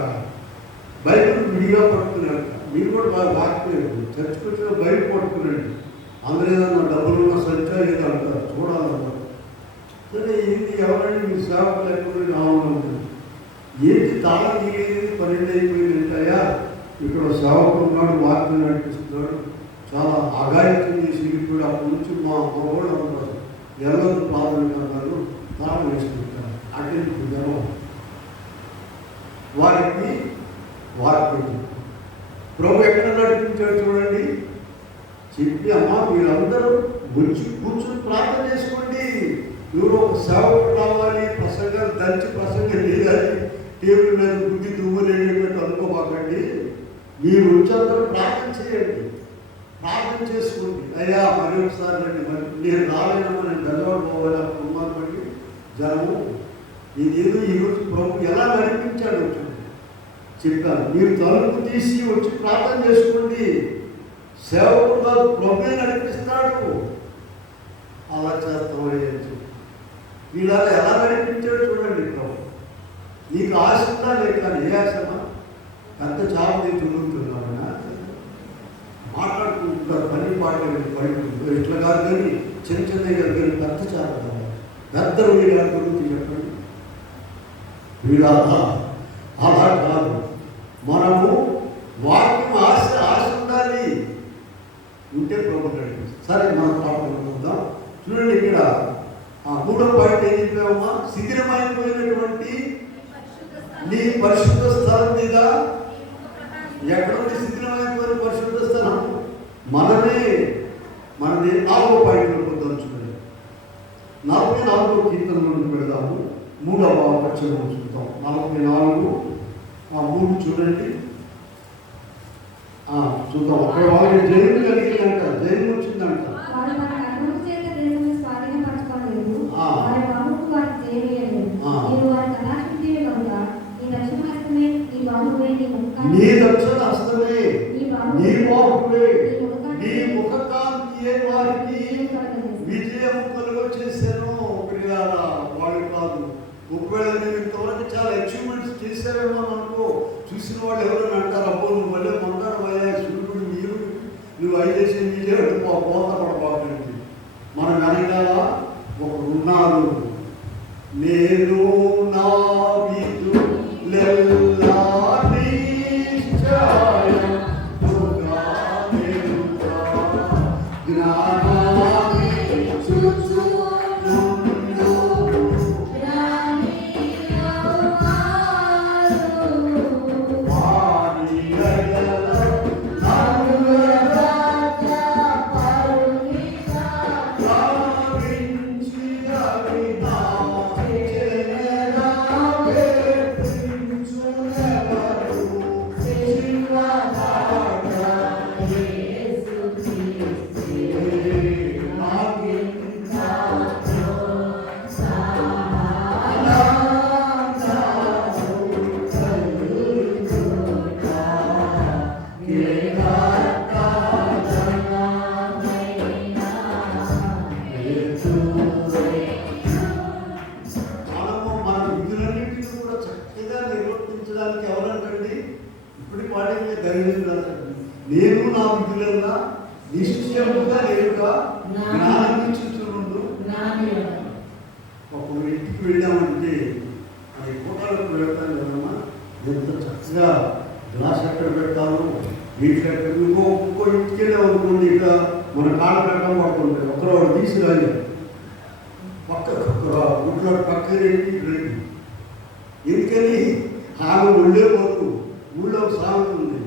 బైబిల్ విడిగా పట్టుకున్నాను. మీరు కూడా బాగా వాక్యలేదు చర్చకు వచ్చిన బైబిల్ పట్టుకునండి. అందులో ఏదన్నా డబ్బులు ఉన్న సంచా ఏదో అంటారు చూడాలన్నారు. సరే ఏంటి ఎవరండి మీ సేవకులు ఎక్కడ రావాలి ఏంటి తాళం తీయలేదు 12 అయిపోయిందంటాయా ఇక్కడ సేవకుడు ఉన్నాడు వాక్యం నడిపిస్తున్నాడు చాలా అగాయత్యం చేసి ఇప్పుడు అప్పటి నుంచి మా మగవాళ్ళు ఉంటారు ఎల్లరు ప్రాథమిక అన్నారు తాళం వేసుకుంటారు. అంటే జనం వారికి వాక్యం ప్రభు ఎక్కడ నడిపించాడు చూడండి. చెప్పి అమ్మా మీరందరూ వచ్చి కూర్చొని ప్రార్థన చేసుకోండి. ఎవరో ఒక సేవకుడు రావాలి ప్రసంగాలు దంచి ప్రసంగం లేదని టేబుల్ మీద బుద్ధి దువ్వలేనట్టు అనుకోబాకండి. మీరు వచ్చి అందరూ ప్రార్థన చేయండి. ప్రార్థన చేసుకోండి. అయ్యా మరి ఒకసారి రండి మరి నేను రాలేనమ్మా నేను బెల్లవాడు పోవాలి కుమార్ పడి జనము ఇదేదో ఈరోజు ప్రభు ఎలా నడిపించాడు చెప్పాను. మీరు తలుపు తీసి వచ్చి ప్రార్థన చేసుకోండి. సేవకుడు కాదు ప్రభువే నడిపిస్తాడు. అలా చేస్తామని వీళ్ళ ఎలా నడిపించాడు చూడండి ప్రభు. నీకు ఆశ ఉందా లేక ఏ ఆశమా పెద్ద చాప నేను చుడుతున్నామన్నా మాట్లాడుకుంటారు పని పాటలు పడుకుంటారు ఇట్లా కాదు కానీ చిన్న గారు కానీ పెద్ద చాప పెద్ద రొయ్య గారు గురించి చెప్పండి. వీళ్ళ అలా కాదు మనము వాక్యం ఆశ ఉండాలి ఉంటే ప్రభు నడిపిస్తాం. సరే మనం పాడుకుందాం చూడండి. ఇక్కడ ఆ 3వ పాయింట్ ఏం చెప్పామమ్మా శిథిలమైపోయినటువంటి నీ పరిశుద్ధ స్థలం మీద ఎక్కడుంది శిథిలమైపోయిన పరిశుద్ధ స్థలం మనది 4వ పాయింట్లో పొందొచ్చుకోండి. 44వ కీర్తన నుండి పెడదాము 3వ వచనం చూద్దాం. 44:3 చూడండి. చూద్దాం అక్కడ వాళ్ళకి జైలు కలిగిందంట జైలు వచ్చిందంట. నీ దక్షిణ హస్తమే నీ బాహువే నీ ముఖకాంతియే వారికి విజయం కలుగ చేశాను. ప్రియారా వాళ్ళు కాదు. ఒకవేళ నేను ఇంతవరకు చాలా అచీవ్మెంట్స్ చేశావేమో అనుకో చూసిన వాళ్ళు ఎవరైనా అంటారు అబ్బో నువ్వు మళ్ళీ మొంటాడు అయ్యా సూర్యుడు నీరు నువ్వు ఐదేసి నీళ్ళే పోత పడబాకండి. మన వెనకాల ఒకడు ఉన్నాడు. నేను నా నిశ్చయముగా నేరుగా జ్ఞానాన్ని చూచుండు. ఒక ఇంటికి వెళ్ళామంటే అది కూటాలకు వెళ్తాను కదమ్మా, ఎంత చక్కగా గ్లాస్ ఎక్కడ పెట్టాలో నీళ్ళు ఎక్కడ ఇంకో ఇంటికి వెళ్ళామనుకోండి, ఇక మన కాళ్ళ పెట్టడం పడుతుంది. ఒకరు తీసుకురాలి గుట్లో పక్కన రండి. ఎందుకని ఆమె ఒళ్ళే పోతూ ఊళ్ళో ఒక సామెత ఉంది,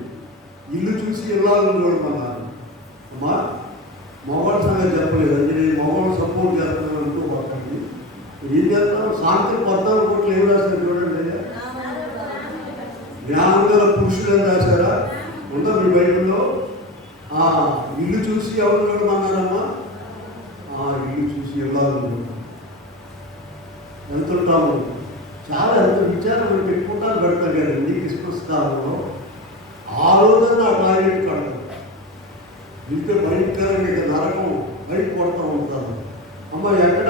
ఇల్లు చూసి ఇల్లాలు చూడమన్నారు. అమ్మా మొగోళ్ళ సంగతి చెప్పలేదు, అంటే నేను మొగోళ్ళు సపోర్ట్ చేస్తున్నాను అంటూ పక్కండి. ఏం చేస్తాను, సాయంత్రం 14 కోట్లు ఏం రాశారు చూడండి. జ్ఞానం గల పురుషులు అని రాశారా? ఉందా మీ బైబిల్లో? ఇల్లు చూసి ఎవరు చూడమన్నారమ్మా? ఇల్లు చూసి ఇల్లాలు ఎంత ఉంటాము. చాలా ఎంత విచారం పెట్టుకుంటాను పెడతాను కదండి క్రిస్మస్ కాలంలో. ఆ రోజున ఆ టాయిలెట్ కడతారు, ఇంట్లో భయంకరంగా ఇక నరకం బయట కొడతా ఉంటారు. అమ్మ ఎక్కడ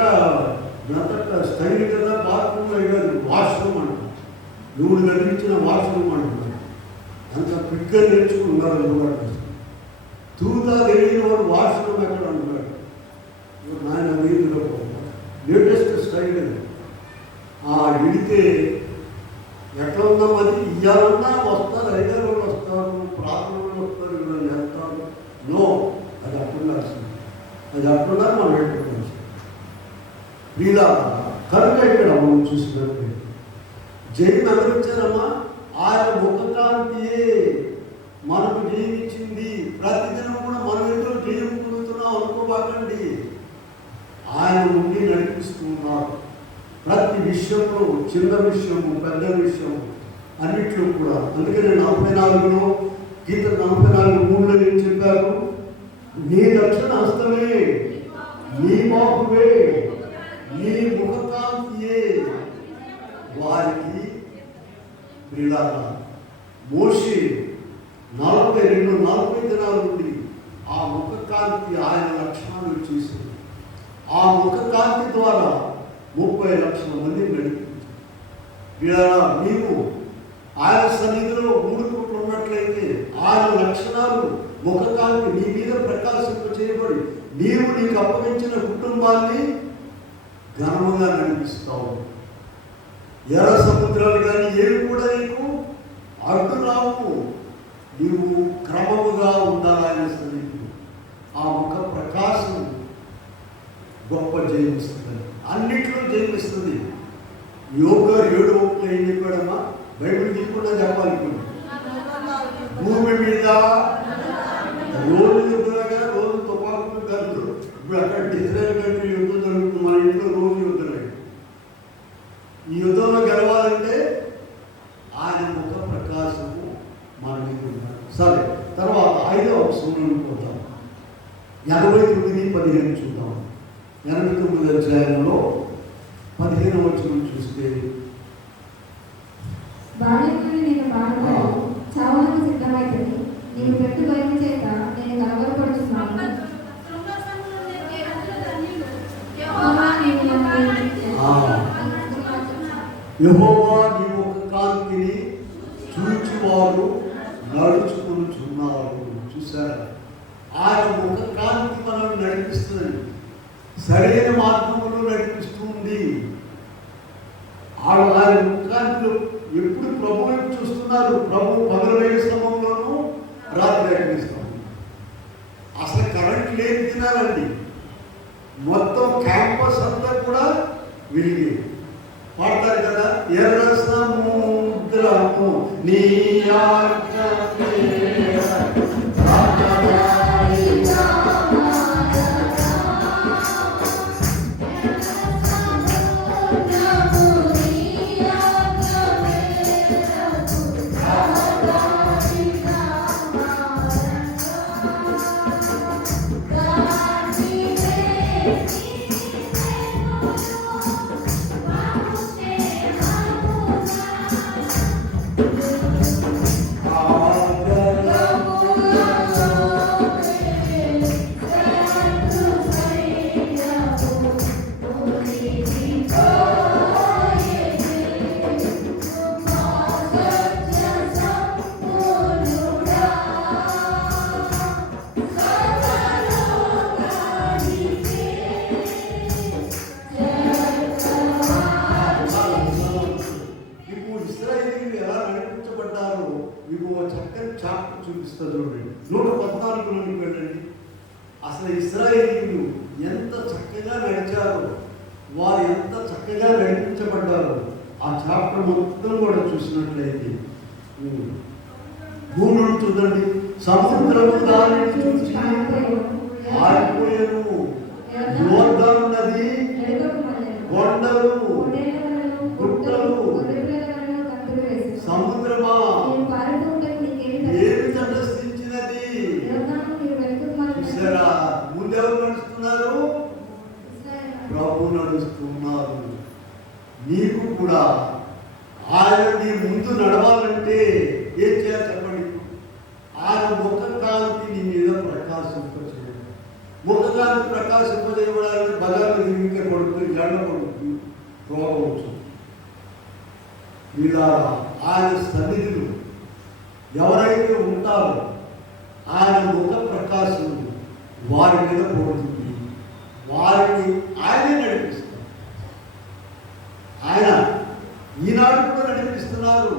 ఎంత స్టైల్ కదా, బాత్రూమ్ కాదు వాష్రూమ్ అంటారు, నువ్వు కనిపించిన వాష్రూమ్ అంటున్నారు. అంత క్విక్గా నేర్చుకున్నారు అందుబాటు. తూతా తెలియని వాడు వాష్రూమ్ ఎక్కడ అంటున్నాడు. నాయన వీధిలో లేటెస్ట్ స్టైల్ ఇడితే ఎట్లా ఉందామని ఇయ్యాలన్నా వస్తారు, ఐదారు వాళ్ళు వస్తారు, ప్రార్థనలు వస్తారు, ఇలా చేస్తారు. నో, అది అట్లుండాల్సింది. అది అట్లున్నా మనం పెట్టుకోవచ్చు. వీళ్ళ కనుక ఇక్కడ మనం చూసినట్టు జైలు అనుభవించారమ్మా. ఆయన ముఖకాంతియే మనకు జీవించింది. ప్రతిదినం కూడా మనం ఏదో జయం పొందుతున్నాం అనుకోబాకండి. ఆయన ఉండి నడిపిస్తున్నారు ప్రతి విషయంలో, చిన్న విషయము పెద్ద విషయము అన్నిట్లో కూడా. అందుకనే 44లో గీత 44:3 నేను చెప్పాను, నీ రక్షణ హస్తమే, నీ బాహువే, నీ ముఖకాంతియే వారికి ప్రియులార. మోషే 40 దినాల నుండి ఆ ముఖకాంతి ఆయన లక్షణాలు చేసింది. ఆ ముఖకాంతి ద్వారా 30 లక్షల మంది నడిపించారు. నీవు ఆయన సన్నిధిలో 3 కోట్లు ఉన్నట్లయితే ఆయన లక్షణాలు ముఖకాంతి నీ మీద ప్రకాశింప చేయబడి నీవు నీకు అప్పగించిన కుటుంబాన్ని ఘనముగా నడిపిస్తావు. ఎర్ర సముద్రాలు కానీ ఏవి కూడా నీకు అడ్డు రావు. నీవు క్రమముగా ఉండాలి ఆయన సన్నిధిలో. ఆ ముఖ ప్రకాశం గొప్ప జయమిస్తుంది, అన్నిట్లో జయమిస్తుంది. యోగా 7 ఒకటి ఏం చెప్పాడమ్మా? బైబిల్ తీసుకుండా చెప్పాలి. భూమి మీద రోజు యుద్ధంగా రోజు తుపాకులు కాదు. ఇప్పుడు అక్కడ ఇజ్రాయెల్ కంట్రీ యుద్ధం జరుగుతుంది, మన ఇంట్లో రోజు యుద్ధమే. ఈ యుద్ధంలో గెలవాలంటే ఆయన ముఖ ప్రకాశము మన మీద ఉన్నారు. సరే, తర్వాత 5వ వచనంలోకి పోతాం. 89:15 చూద్దాం. 89 అధ్యాయంలో 15వ వచనం చూస్తే, బాల్యంలోనే నేను బాధపడి చావులకు సిద్ధమైతుంది. నేను పెట్టు భయం చేత నేను కలవరపడుతున్నాను. యెహోవా నీ ముఖ కాంతిని చూచువారు నడుచుకుంటున్నారు. చూసారా? ఆయన ముఖ కాంతి మనల్ని నడిపిస్తుంది, సరైన మార్గంలో నడిపిస్తుంది. ఆయన ముఖకాంతిలో ఎప్పుడు ప్రభు వైపు చూస్తున్నారు. ప్రభు పగలవేయ సమయంలోనూ రాత్రి నడిపిస్తాం. అసలు కరెంట్ లేని తినాలండి. మొత్తం క్యాంపస్ అంతా కూడా వెలిగి పాడతారు కదా, ఎర్ర సముద్రము నీ ఇశ్రాయేలీయులు ఎంత చక్కగా నడిచారో, వారు ఎంత చక్కగా నడిపించబడ్డారో ఆ చాప్టర్ మొత్తం కూడా చూసినట్లయితే భూమి చూడండి, సముద్రము దానిని చూసి ఆరిపోయాను, యోర్దాను నది, కొండలు, గుట్టలు, సముద్రమా ఏమి తటస్థించినది. చూసారా, ముందెవరు నడుస్తున్నారు? ప్రభు నడుస్తున్నారు. నీకు కూడా ఆయన నీ ముందు నడవాలంటే ఏం చేయాలి చెప్పండి? ఆయన ముఖ కాంతి నీ మీద ప్రకాశింపచేయాలి. ముఖ కాంతి ప్రకాశింపజేయడానికి బజార్లు తిరిగితే పడుతుంది, జండ పడుతుంది, రోగం వచ్చింది. ఇలా ఆయన సన్నిధిలో ఎవరైతే ఉంటారో ఆయన ముఖ ప్రకాశం వారి మీద పడుతుంది, వారిని ఆయనే నడిపిస్తారు. ఆయన ఈనాడు కూడా నడిపిస్తున్నారు.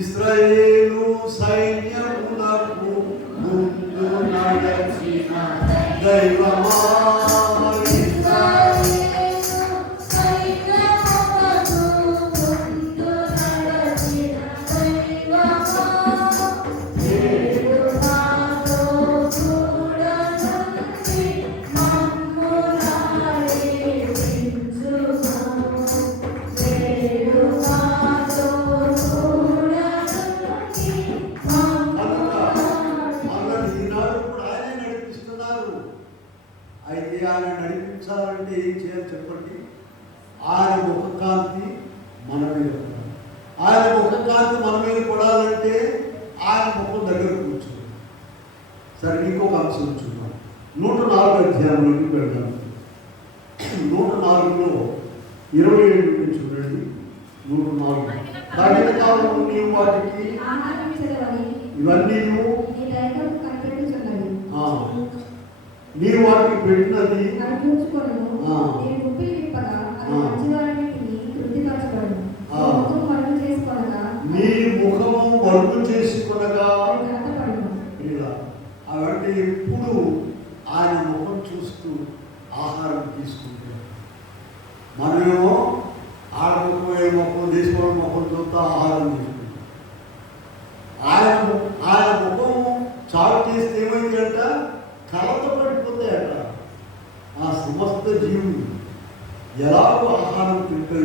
ఇశ్రాయేలు సైన్యములకు ముందు నడిచిన దైవమా, ఆయన నడిపించాలంటే ఏం చేయాలి చెప్పండి? ఆయన ముఖకాంతి మన మీద పడాలి. ఆయన ముఖకాంతి మన మీద పడాలంటే ఆయన ముఖం దగ్గర కూర్చోండి. సరే, ఇంకొక అంశం చూద్దాం. 104 అధ్యాయంలోకి వెళ్దాం. 104లో 27 నుంచి చూడండి. 104 తగిన కాలం నీవు వాటికి ఇవన్నీ నీ వాటికి పెట్టినది నీ ముఖము మరుగు చేసుకొనగా అవన్నీ ఎప్పుడు ఆయన ముఖం చూస్తూ ఆహారం తీసుకుంటారు. మనమేమో ఆడముఖం ఏ ముఖం తీసుకోవడం ముఖం చూస్తూ ఆహారం తీసుకుంటాం. ఆయన ముఖం చాటు చేస్తే ఏమైందంట? కలత పడిపోతాయట. ఆ సమస్త జీవులు ఎలాగో ఆహారం తింటూ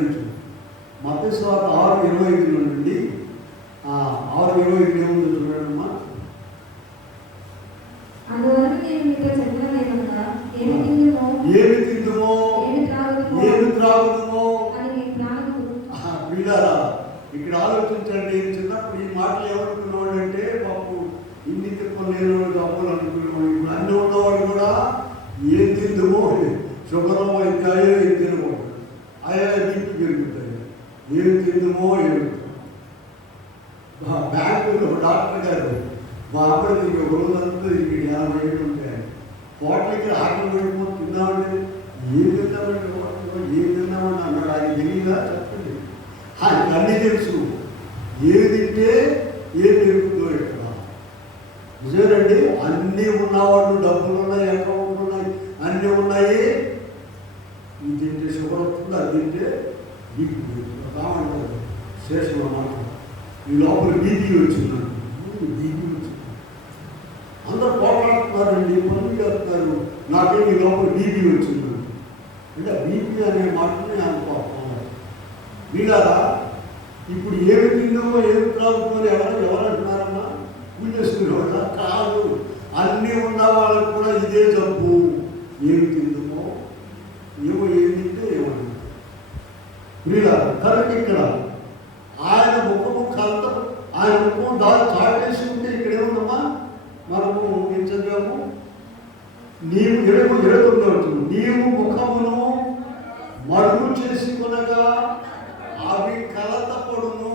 మత్తయి సువార్త 6:25 నుండి 6:25 ఏముందో చూడండమ్మా. ఏమి తిందుమో ఏమి త్రాగుదుమో. వీళ్ళారా, ఇక్కడ ఆలోచించండి. చిన్నప్పుడు ఈ మాటలు ఏమనుకునేవాడు అంటే, పాపు ఇన్ని తిప్పలు లేనివాడు అప్పులు అనుకునేవాడు. ఇప్పుడు అన్ని ఉన్నవాడు కూడా ఏం తిందుమో, షుగర్ అవుతాయో ఏం తినకూడదు, అయ్యా బీపీ పెరుగుతాయి, ఏం తిందుమో ఏమి. బ్యాంకులో డాక్టర్ గారు మా అమ్మడికి ఒక రోజంతా ఇక్కడ 50 ఏళ్ళు ఉంటాయి. హోటల్కి ఆకలి పడిపో తిన్నామంటే ఏం తిన్నామంటే ఏం తిన్నామని అన్నాడు. ఆయన తెలియదా చెప్పండి? ఆయనకు అన్నీ తెలుసు. ఏది తింటే ఏం పెరుగుతుందో ఇక్కడ. నిజమేనండి, అన్నీ ఉన్నవాళ్ళు, డబ్బులు ఉన్నాయి, అకౌంట్లు ఉన్నాయి, అన్నీ ఉన్నాయి. ఇది తింటే షుగర్ వస్తుంది, అది తింటే బీపీ కామంటారు. శేషం అన్నమాట. ఈ లోపల బీపీ వచ్చిందండి, బీపీ వచ్చింది. అందరూ పోట్లాడుతున్నారండి, పనులు చేస్తున్నారు. నాకేం ఈ లోపల బీపీ వచ్చిందండి. అంటే బీపీ అనే మాటని అనుకోవాలి. వీళ్ళారా, ఇప్పుడు ఏమి తిన్నామో ఏమి త్రాగుతామో ఎవరు అంటున్నారమ్మా? పూజేసుకునేవాళ్ళ కాదు. అన్నీ ఉన్న వాళ్ళకు కూడా ఇదే జబ్బు. ఏమి తిందుమో ఏమో, ఏమి తింటే ఏమన్నా. వీళ్ళారా కరెక్ట్. ఇక్కడ ఆయన ముఖము కలత, ఆయన ముఖం దాన్ని చాటేసుకుంటే ఇక్కడ ఏముందమ్మా? మనము ఏం చదివాము? నీవు 29 అవుతుంది. నీవు ముఖమును మరుగు చేసుకొనగా అవి కలతపడును.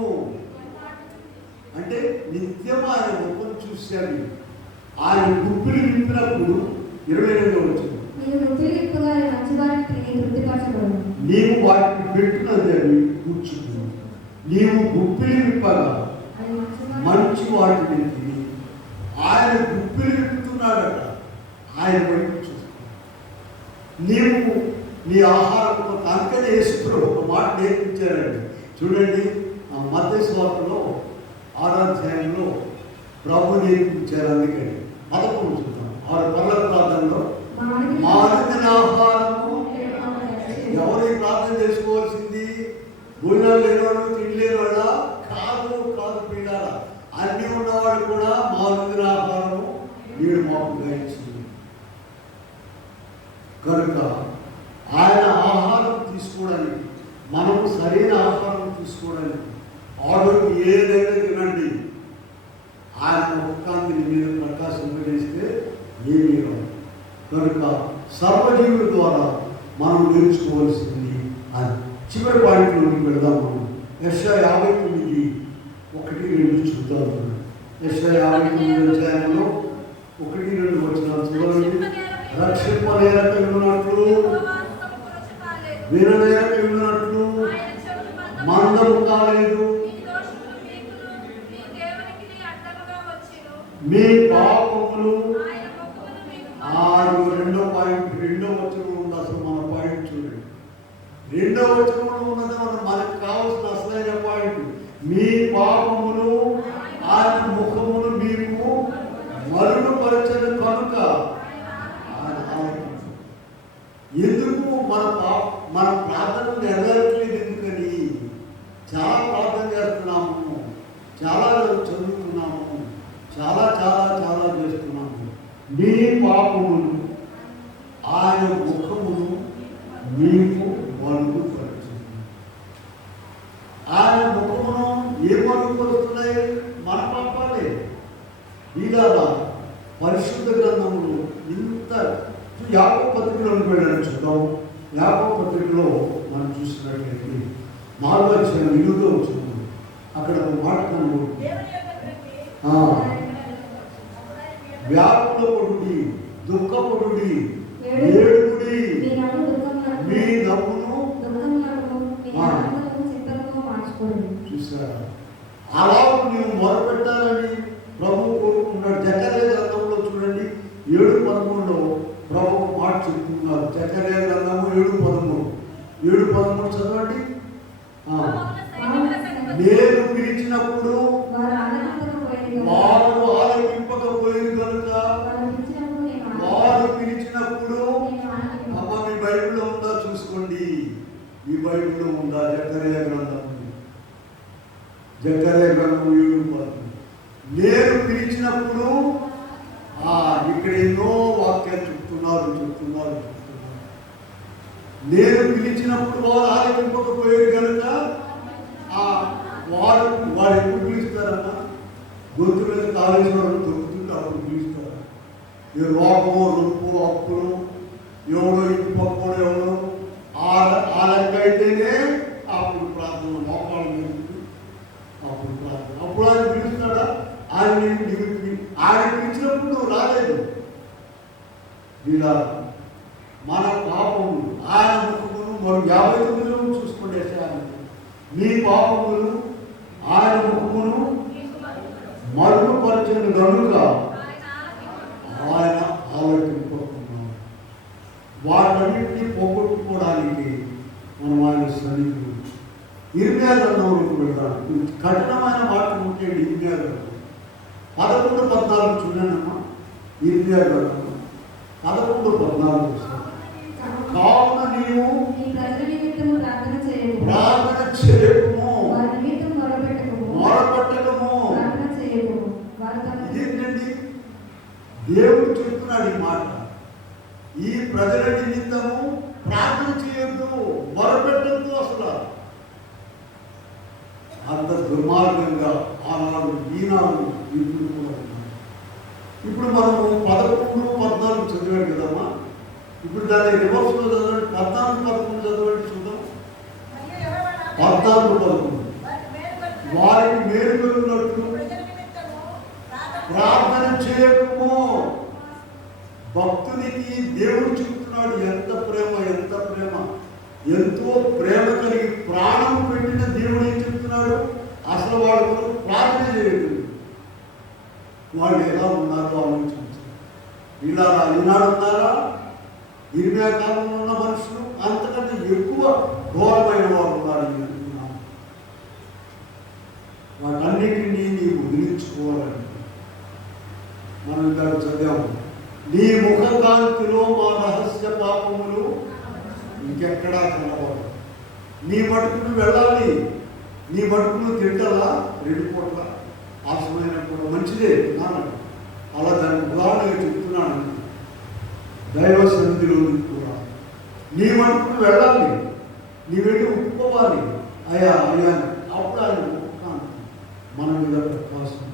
అంటే నిత్యం ఆయన ముఖం చూశాడు. ఆయన గుప్పిని విప్పినప్పుడు 28 వచ్చింది. నీవు వాటిని పెట్టినది అవి కూర్చుంది. నీవు గుప్పిని విప్పగా మంచి వాటిని తిని. ఆయన గుప్పిని విప్పుతున్నాడట. ఆయన వైపు చూస్తాడు. నీవు నీ ఆహారం అందుకనే యేసుప్రభు ఒక మాట నేర్పించారండి. చూడండి, ఆ మత్తయి సువార్తలో 6వ అధ్యాయంలో ప్రభు నేర్పించారు. అందుకని 11 చూద్దాం. 6 పర్ల ప్రార్థనలో మా అనుదిన ఆహారము ఎవరికి ప్రార్థన చేసుకోవాల్సింది? భోజనాలు లేనివాడు, తిండి లేనివాడా? కాదు కాదు పిల్లాడ, అన్నీ ఉన్నవాడు కూడా మా అనుదిన ఆహారము వీడు మాకు దయచేయండి. కనుక ఆయన ఆహారం తీసుకోవడానికి, మనము సరైన ఆహారం తీసుకోవడానికి ఆర్డర్కి ఏదైనా తినండి, ఆయన ముఖాన్ని మీద ప్రకాశింపజేస్తే ఏమీ రాదు. కనుక సర్వజీవుల ద్వారా మనం నేర్చుకోవాల్సింది అది. చివరి పాయింట్లోకి వెళదాం. మనం యెషయా 59 1-2 చూద్దాం. యెషయా 59 అధ్యాయంలో 1-2 వచనాలు చూడండి. రక్షింపలేరక ఉన్నట్లు, వినలేరక ఉన్నట్లు, మందము కాలేదు, మీ పాపములు. 2వ పాయింట్, 2వ వచనంలో ఉంది అసలు మన పాయింట్. చూడండి, 2వ వచనంలో ఉన్నది మనకు కావాల్సిన అసలైన పాయింట్. మీ పాపములు ఆయన ముఖమును మీకు మరుగుపరచను కనుక. ఎందుకు మన ప్రార్థనలు నెరవేరట్లేదు? ఎందుకని? చాలా ప్రార్థన చేస్తున్నాము, చాలా చదువుతున్నాము, చాలా చాలా చాలా చేస్తున్నాము. మీ పాపములు ఆయన ముఖమును మీకు మరుగుపరచను. ఆయన ముఖమును ఏ మరుగుపరుస్తున్నాయి? మన పాపాలే. ఇలాగా పరిశుద్ధ గ్రంథంలో ఇంత యాకోబు పత్రికలో వెళ్ళాలని చూద్దాం. యాకోబు పత్రికలో మనం చూసినట్లయితే 4వ అధ్యాయం 8వ వచనం అక్కడ ఒక మాట కనబడుతుంది. వ్యాకులపడుడి, దుఃఖపడుడి, ఏడుగుడి, మీ నవ్వును. చూసారా? అలా నీవు మొరపెట్టాలని ప్రభు కోరుకుంటున్నాడు. జకర్యా గ్రంథంలో చూడండి 7:13లో ప్రభు మాట చెప్తున్నారు. జకర్యా గ్రంథము 7:13 చదవండి. నేను పిలిచినప్పుడు వారు ఆలకింపకపోయింది కనుక, వారు పిలిచినప్పుడు. అమ్మ, మీ బైబిల్లో ఉందా చూసుకోండి. మీ బైబిల్లో ఉందా? జకర్యా గ్రంథం 7:13. నేను పిలిచినప్పుడు. ఇక్కడ ఎన్నో వాక్యాలు చెప్తున్నారు. నేను పిలిచినప్పుడు వారు ఆలకింపకపోయారు కనుక వారు ఎప్పుడు పిలుస్తారన్నా? గొంతు మీద కాలేజీలో దొరుకుతుంటే అప్పుడు పిలుస్తారా? ఏ రోగమో, రొప్పు, అప్పులు, ఎవడో ఇంటి పక్కన ఎవడో ఆ లెక్క అయితేనే అప్పుడు ప్రార్థన, మోకాళ్ళ మీద అప్పుడు ప్రార్థన. అప్పుడు ఆయన పిలుస్తాడా? ఆయన పిలిచినప్పుడు నువ్వు రాలేదు. ఇలా మన పాపములు ఆయన ముఖమును 59లో చూసుకోండి. మీ పాపములు ఆయన ముఖమును మరుగుపరచను కనుక ఆయన ఆలోచించుకుంటున్నాం. వాటన్నింటినీ పోగొట్టుకోవడానికి మనం ఆయన సన్నిధిలో ఇర్మియా గ్రంథంలోకి వెళ్తాం. కఠినమైన మాటలు ఉంటే ఇర్మియా గ్రంథం 11:14 చూడండి అమ్మా. ఇర్మియా గ్రంథం 11:14. కావున నీవు ప్రార్థన చేయకుము, మొరపెట్టకము. ఇదేంటండి? దేవుడు చెప్తున్నాడు ఈ మాట. ఈ ప్రజల నిమిత్తము ప్రార్థన చేయొద్దు, మొరపెట్టద్దు. అసలు అంత దుర్మార్గంగా ఆనాడు, ఈనాడు, ఇప్పుడు కూడా ఉన్నాడు. ఇప్పుడు మనము 11:14 చదివాడు కదమ్మా. ఇప్పుడు దాన్ని రివర్స్లో చదవండి. 14:11 చదవండి, చూద్దాం. 14:11 వారికి మేలు కలుగునట్లు ప్రార్థన చేయకము. భక్తునికి దేవుడు చెప్తున్నాడు ఎంత ప్రేమ, ఎంత ప్రేమ, ఎంతో ప్రేమ కలిగి ప్రాణం పెట్టిన దేవుడు ఏం చెప్తున్నాడు? అసలు వాడు ప్రార్థన చేయదు. వాళ్ళు ఎలా ఉన్నారో ఆలోచించారు. ఇలా ఈనాడు ఉన్నారా? ఇరిమియా కాలంలో ఉన్న మనుషులు అంతకంటే ఎక్కువ ఘోరమైన వారు ఉన్నారు ఈ దినాల్లో. వాటన్నిటినీ నీవు నిలుచుకోవాలని మనం ఇక్కడ చదివాము. నీ ముఖకాంతిలో మా రహస్య పాపములు ఇంకెక్కడా కనబడదు. నీ మటుకును వెళ్ళాలి, నీ మటుకును తింటాలా 2 పూట్ల ఆశమైనప్పుడు మంచిదే తినాలి. అలా దాన్ని ఉదాహరణగా చెప్తున్నాను. దైవ సన్నిధిలో కూడా నీ మటుకును వెళ్ళాలి, నీ వెళ్ళి ఒప్పుకోవాలి. అయ్యా అయ్యా అప్పుడు ఆయన ఒప్పుకాంతి మన మీద ప్రకాశం.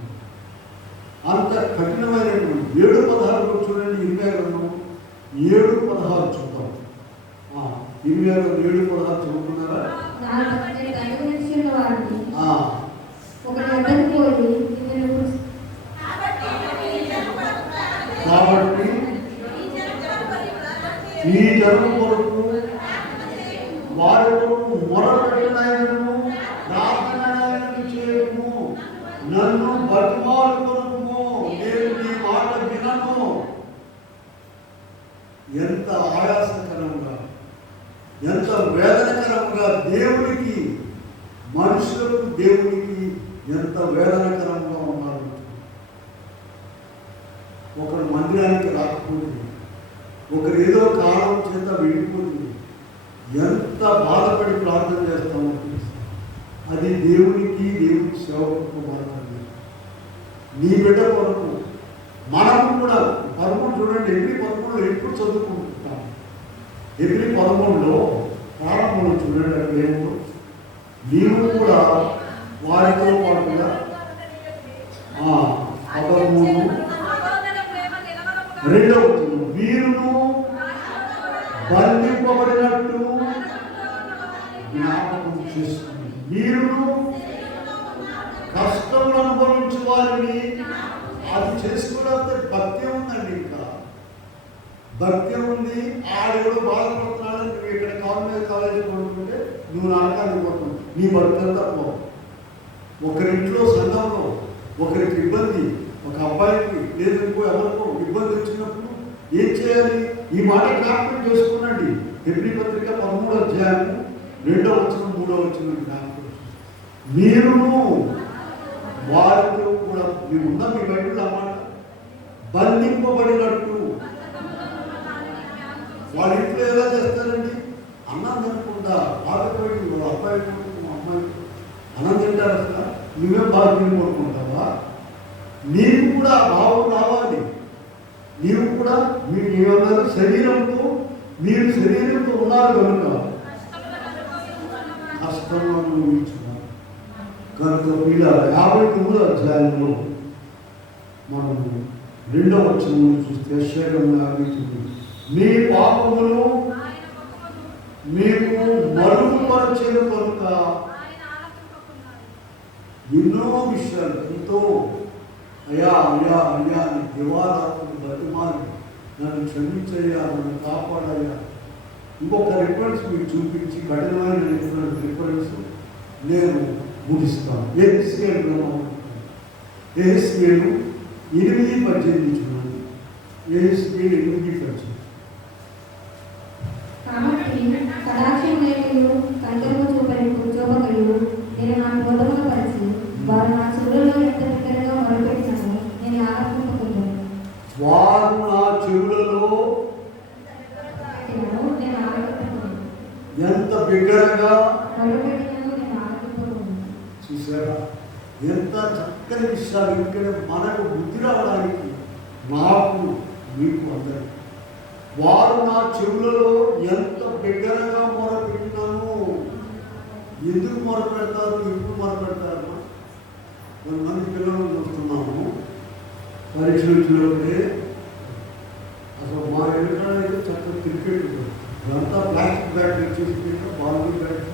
అంత కఠినమైనటువంటి 7:16 చూడండి. 7:16 చూద్దాం. 7:16 చదువుతున్నారా? కాబట్టి ఈ జనం కొరకు వారి కొరకు మొరపెట్టినను ప్రార్థనను చేయము, నన్ను బతిమాలు కొనుము, నేను నీ మాట వినను. ఎంత ఆయాసకరంగా, ఎంత వేదనకరంగా దేవునికి, మనుషులకు దేవునికి ఎంత వేదనకరంగా ఉన్నారు. ఒకరు మందిరానికి రాకపోతుంది, ఒకరు ఏదో కారణం చేత వెళ్ళిపోతుంది. ఎంత బాధపడి ప్రార్థన చేస్తామో అది దేవునికి, దేవుని సేవకు మాత్రమే. నీ బిడ్డ కొరకు మనము కూడా 13 చూడండి. ఎబ్రీ 13 ఎప్పుడు చదువుకుంటున్నాం. ఎబ్రీ 13లో ప్రారంభంలో చూడండి. అక్కడ నీవు కూడా వారితో పాటుగా 13 వీరును బంధింపబడినట్టు జ్ఞాపకం చేసుకుని, వీరును కష్టం అనుభవించే వారిని అది చేసుకోవడంతో భక్తి ఉందండి. ఇంకా భక్తి ఉంది. ఆడెవడో బాధపడుతున్నాడు, నువ్వు ఇక్కడ కాలేజీ కొనుక్కుంటే నువ్వు నాటకానికి పోతుంది. నీ భక్తి అంతా పో. ఒకరింట్లో సంఘంలో ఒకరికి ఇబ్బంది, ఒక అబ్బాయికి లేదు ఇంకో ఎవరికో ఇబ్బంది వచ్చినప్పుడు ఏం చేయాలి? ఈ మాట జ్ఞాపకం చేసుకున్నాండి. ఎబ్రీ పత్రిక 13వ అధ్యాయం 2వ వచనం 3వ వచనం జ్ఞాపకం. మీరును వారితో కూడా మీరున్న మీ బైబిల్ అన్నమాట బంధింపబడినట్టు. వాళ్ళ ఇంట్లో ఎలా చేస్తారండి? అన్నం తినకుండా బాధపడి అబ్బాయి అమ్మాయి అన్నం తింటారు. అసలు నువ్వే బాగా తినిపోనుకుంటావా? నీకు కూడా భావం రావాలి. నీవు కూడా మీకు ఏమన్నారు? శరీరంతో, మీరు శరీరంతో ఉన్నారు కనుక కష్టంలో అనుభవించున్నారు కనుక. వీళ్ళ 59వ అధ్యాయంలో మనము 2వ వచనం చూస్తే యెషయా మీ పాపములు మీకు మరుగుపరచెను కనుక ఎన్నో విషయాలు ఎంతో అయ్యా అయ్యా అయ్యా అని దివారాత్రులు బతిమాలి నన్ను క్షమించయ్యా, నన్ను కాపాడయ్యా. ఇంకొక రిఫరెన్స్ మీకు చూపించి కఠినమైన రిఫరెన్స్ నేను ముగిస్తాను. యెహెజ్కేలు 8:18 చూడండి. యెహెజ్కేలు 8:18. కాబట్టి కటాక్షం లేనియు కంటము చూపగలరు. నేను నా క్రోధమును పరిచి వారు నా చెవులలో ఎంత బిగ్గరగా మొరపెట్టినను నేను ఆలకింపకుందును. వారు నా చెవులలో నేను ఆలకింపకుందును. ఎంత బిగ్గరగా మొరపెట్టినను నేను ఆలకింపకుందును. చూసారా? ఎంత చక్కని విషయాలు. ఇక్కడ మనకు బుద్ధి రావడానికి నాకు మీకు అందరికీ వారు నా చెవులలో ఎంత బిగ్గరగా మొరపెట్టినాను. ఎందుకు మొరపెడతారు? ఎప్పుడు మొరపెడతారు? కొంతమంది పిల్లలు చూస్తున్నాము పరీక్షలు వచ్చినప్పుడే. అసలు మా ఎదుట అయితే చక్కగా క్రికెట్ అంతా ప్లాస్టిక్ బ్యాట్ వచ్చేసి బాల్ బ్యాట్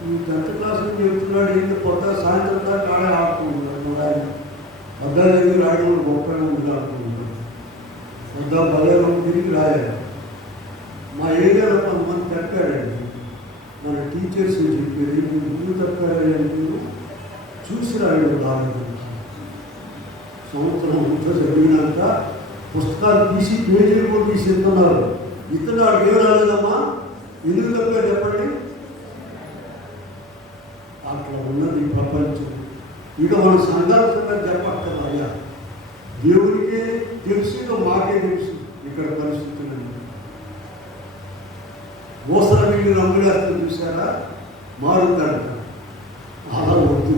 10th క్లాస్ నుంచి చెప్తున్నాడు. ఏంటి కొత్త సాయంత్రం దాకా ఆడే ఆడుకుంటున్నాడు. అద్దా దగ్గర ఆడడం గొప్పగా ఉంది ఆడుకుంటున్నాడు. అద్దా బలంగా తిరిగి రాయాలి. మా ఏరియాలో కొంతమంది తప్పాడండి. మన టీచర్స్ చెప్పేది ముందు తప్పారంటే చూసి రాయడం రాలేదు. సంవత్సరం చదివినాక పుస్తకాలు తీసి పేజీలు కూడా తీసి ఇస్తున్నారు. ఇతను వాడికి ఏం రాలేదమ్మా, ఎందుకు తప్ప చెప్పండి. అట్లా ఉన్నది ఈ ప్రపంచం. ఇక మన సంఘాల సంగతి చెప్పక్కర్లేదు. అయ్యా దేవుడికి తెలుసు, ఇక మాకే తెలుసు ఇక్కడ పరిస్థితులు. మోసర వీళ్ళు నమ్ములేస్తూ చూసారా, మారుతాడు. అలా వద్దు.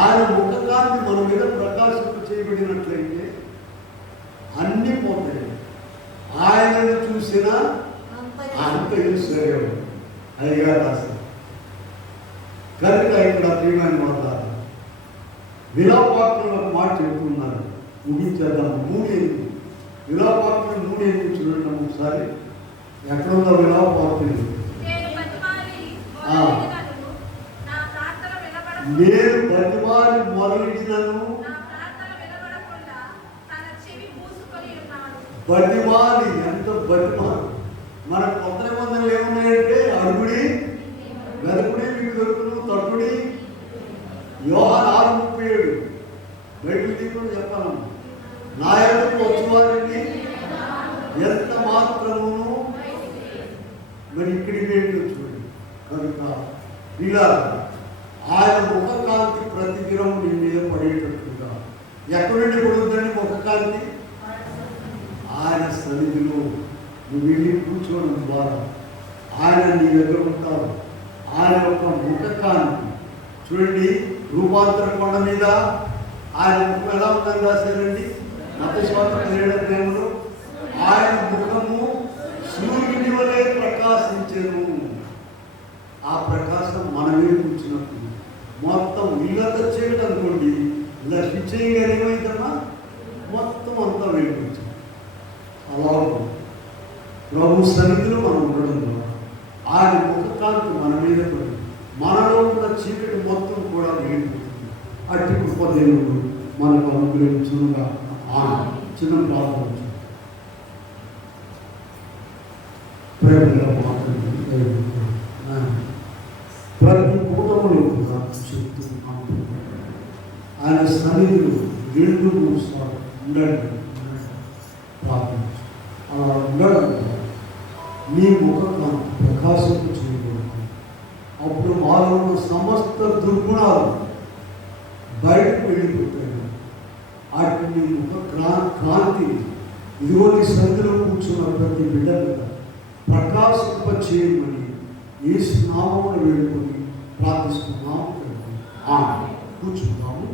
ఆయన ముఖకాంతి మన మీద ప్రకాశింప చేయబడినట్లయితే అన్నీ పోతాయి. ఆయనను చూసినా అంత సరే అయ్యగా రాశారు. కనుక ఇక్కడ ప్రియమైన వాళ్ళ విలాపాత్రులు ఒక మాట చెప్తున్నారు, ముగించేద్దాం. 3 విలాపాత్రులు 3 చూడండి ఒకసారి. ఎక్కడుందో విలాపాత్రులు? నేను బతిమాలి మొదలెడినను, బతిమాలి ఎంత బతిమాలి. మన కొత్త నిబంధనలు ఏమున్నాయంటే అడుగుడి, వెదకుడి, మీకు దొరుకును, తట్టుడి. యోహాను 6:37 బయటకు తీసుకొని చెప్పాలమ్మా. నా యొక్క వచ్చేవారిని ఎంత మాత్రమును, మరి ఇక్కడికి ఏంటో చూడండి. కనుక ఇలా ఆయన ముఖకాంతి ప్రతిదినం నీ మీద పడేటట్టుగా. ఎక్కడి నుండి పడుతుందండి ముఖకాంతి? ఆయన సన్నిధిలో నువ్వు వెళ్ళి కూర్చోవడం ద్వారా ఆయన నీ ఎదుర్కొంటావు. ఆయన యొక్క ముఖకాంతి చూడండి. రూపాంతర కొండ మీద ఆయన ముఖం ఎలా ఉందని రాశారండి మత్తయి సువార్త 17 ఆయన ముఖము సూర్యుని వలె ప్రకాశించెను. ఆ ప్రకాశం మన మీద కూర్చున్నప్పుడు మొత్తం ఇల్లంతా చీకటి అనుకోండి, ఇలా స్విచ్ చేయగానే ఏమైందమ్మా మొత్తం అంతా వెళ్ళిపోయింది. అలా ప్రభు సన్నిధిలో మనం ఉండడం ద్వారా ఆయన ముఖకాంతి మన మీద పడి మనలో ఉన్న చీకటి మొత్తం కూడా వెళ్ళిపోతుంది. అట్టి కృప దేవుడు మనకు అనుగ్రహించుగా. చిన్న ప్రార్థన ప్రేమగా మాట్లాడి ప్రతి కుటుంబంలో కూడా చెప్తున్నాము. ఆయన సన్నిధిలో 2-3 సార్లు ఉండండి, ప్రార్థించు. అలా ఉండడం నీ ముఖకాంతి ప్రకాశింప చేయబడుతుంది. అప్పుడు వారు ఉన్న సమస్త దుర్గుణాలు బయటకు వెళ్ళిపోతాయి. వాటి నీ ముఖ కాంతి ఇదిగో నీ సన్నిధిలో కూర్చున్న ప్రతి బిడ్డగా ప్రకాశింప చేయమని యేసు నామమున వేడుకొని ప్రార్థిస్తున్నాము. కూర్చుంటాము.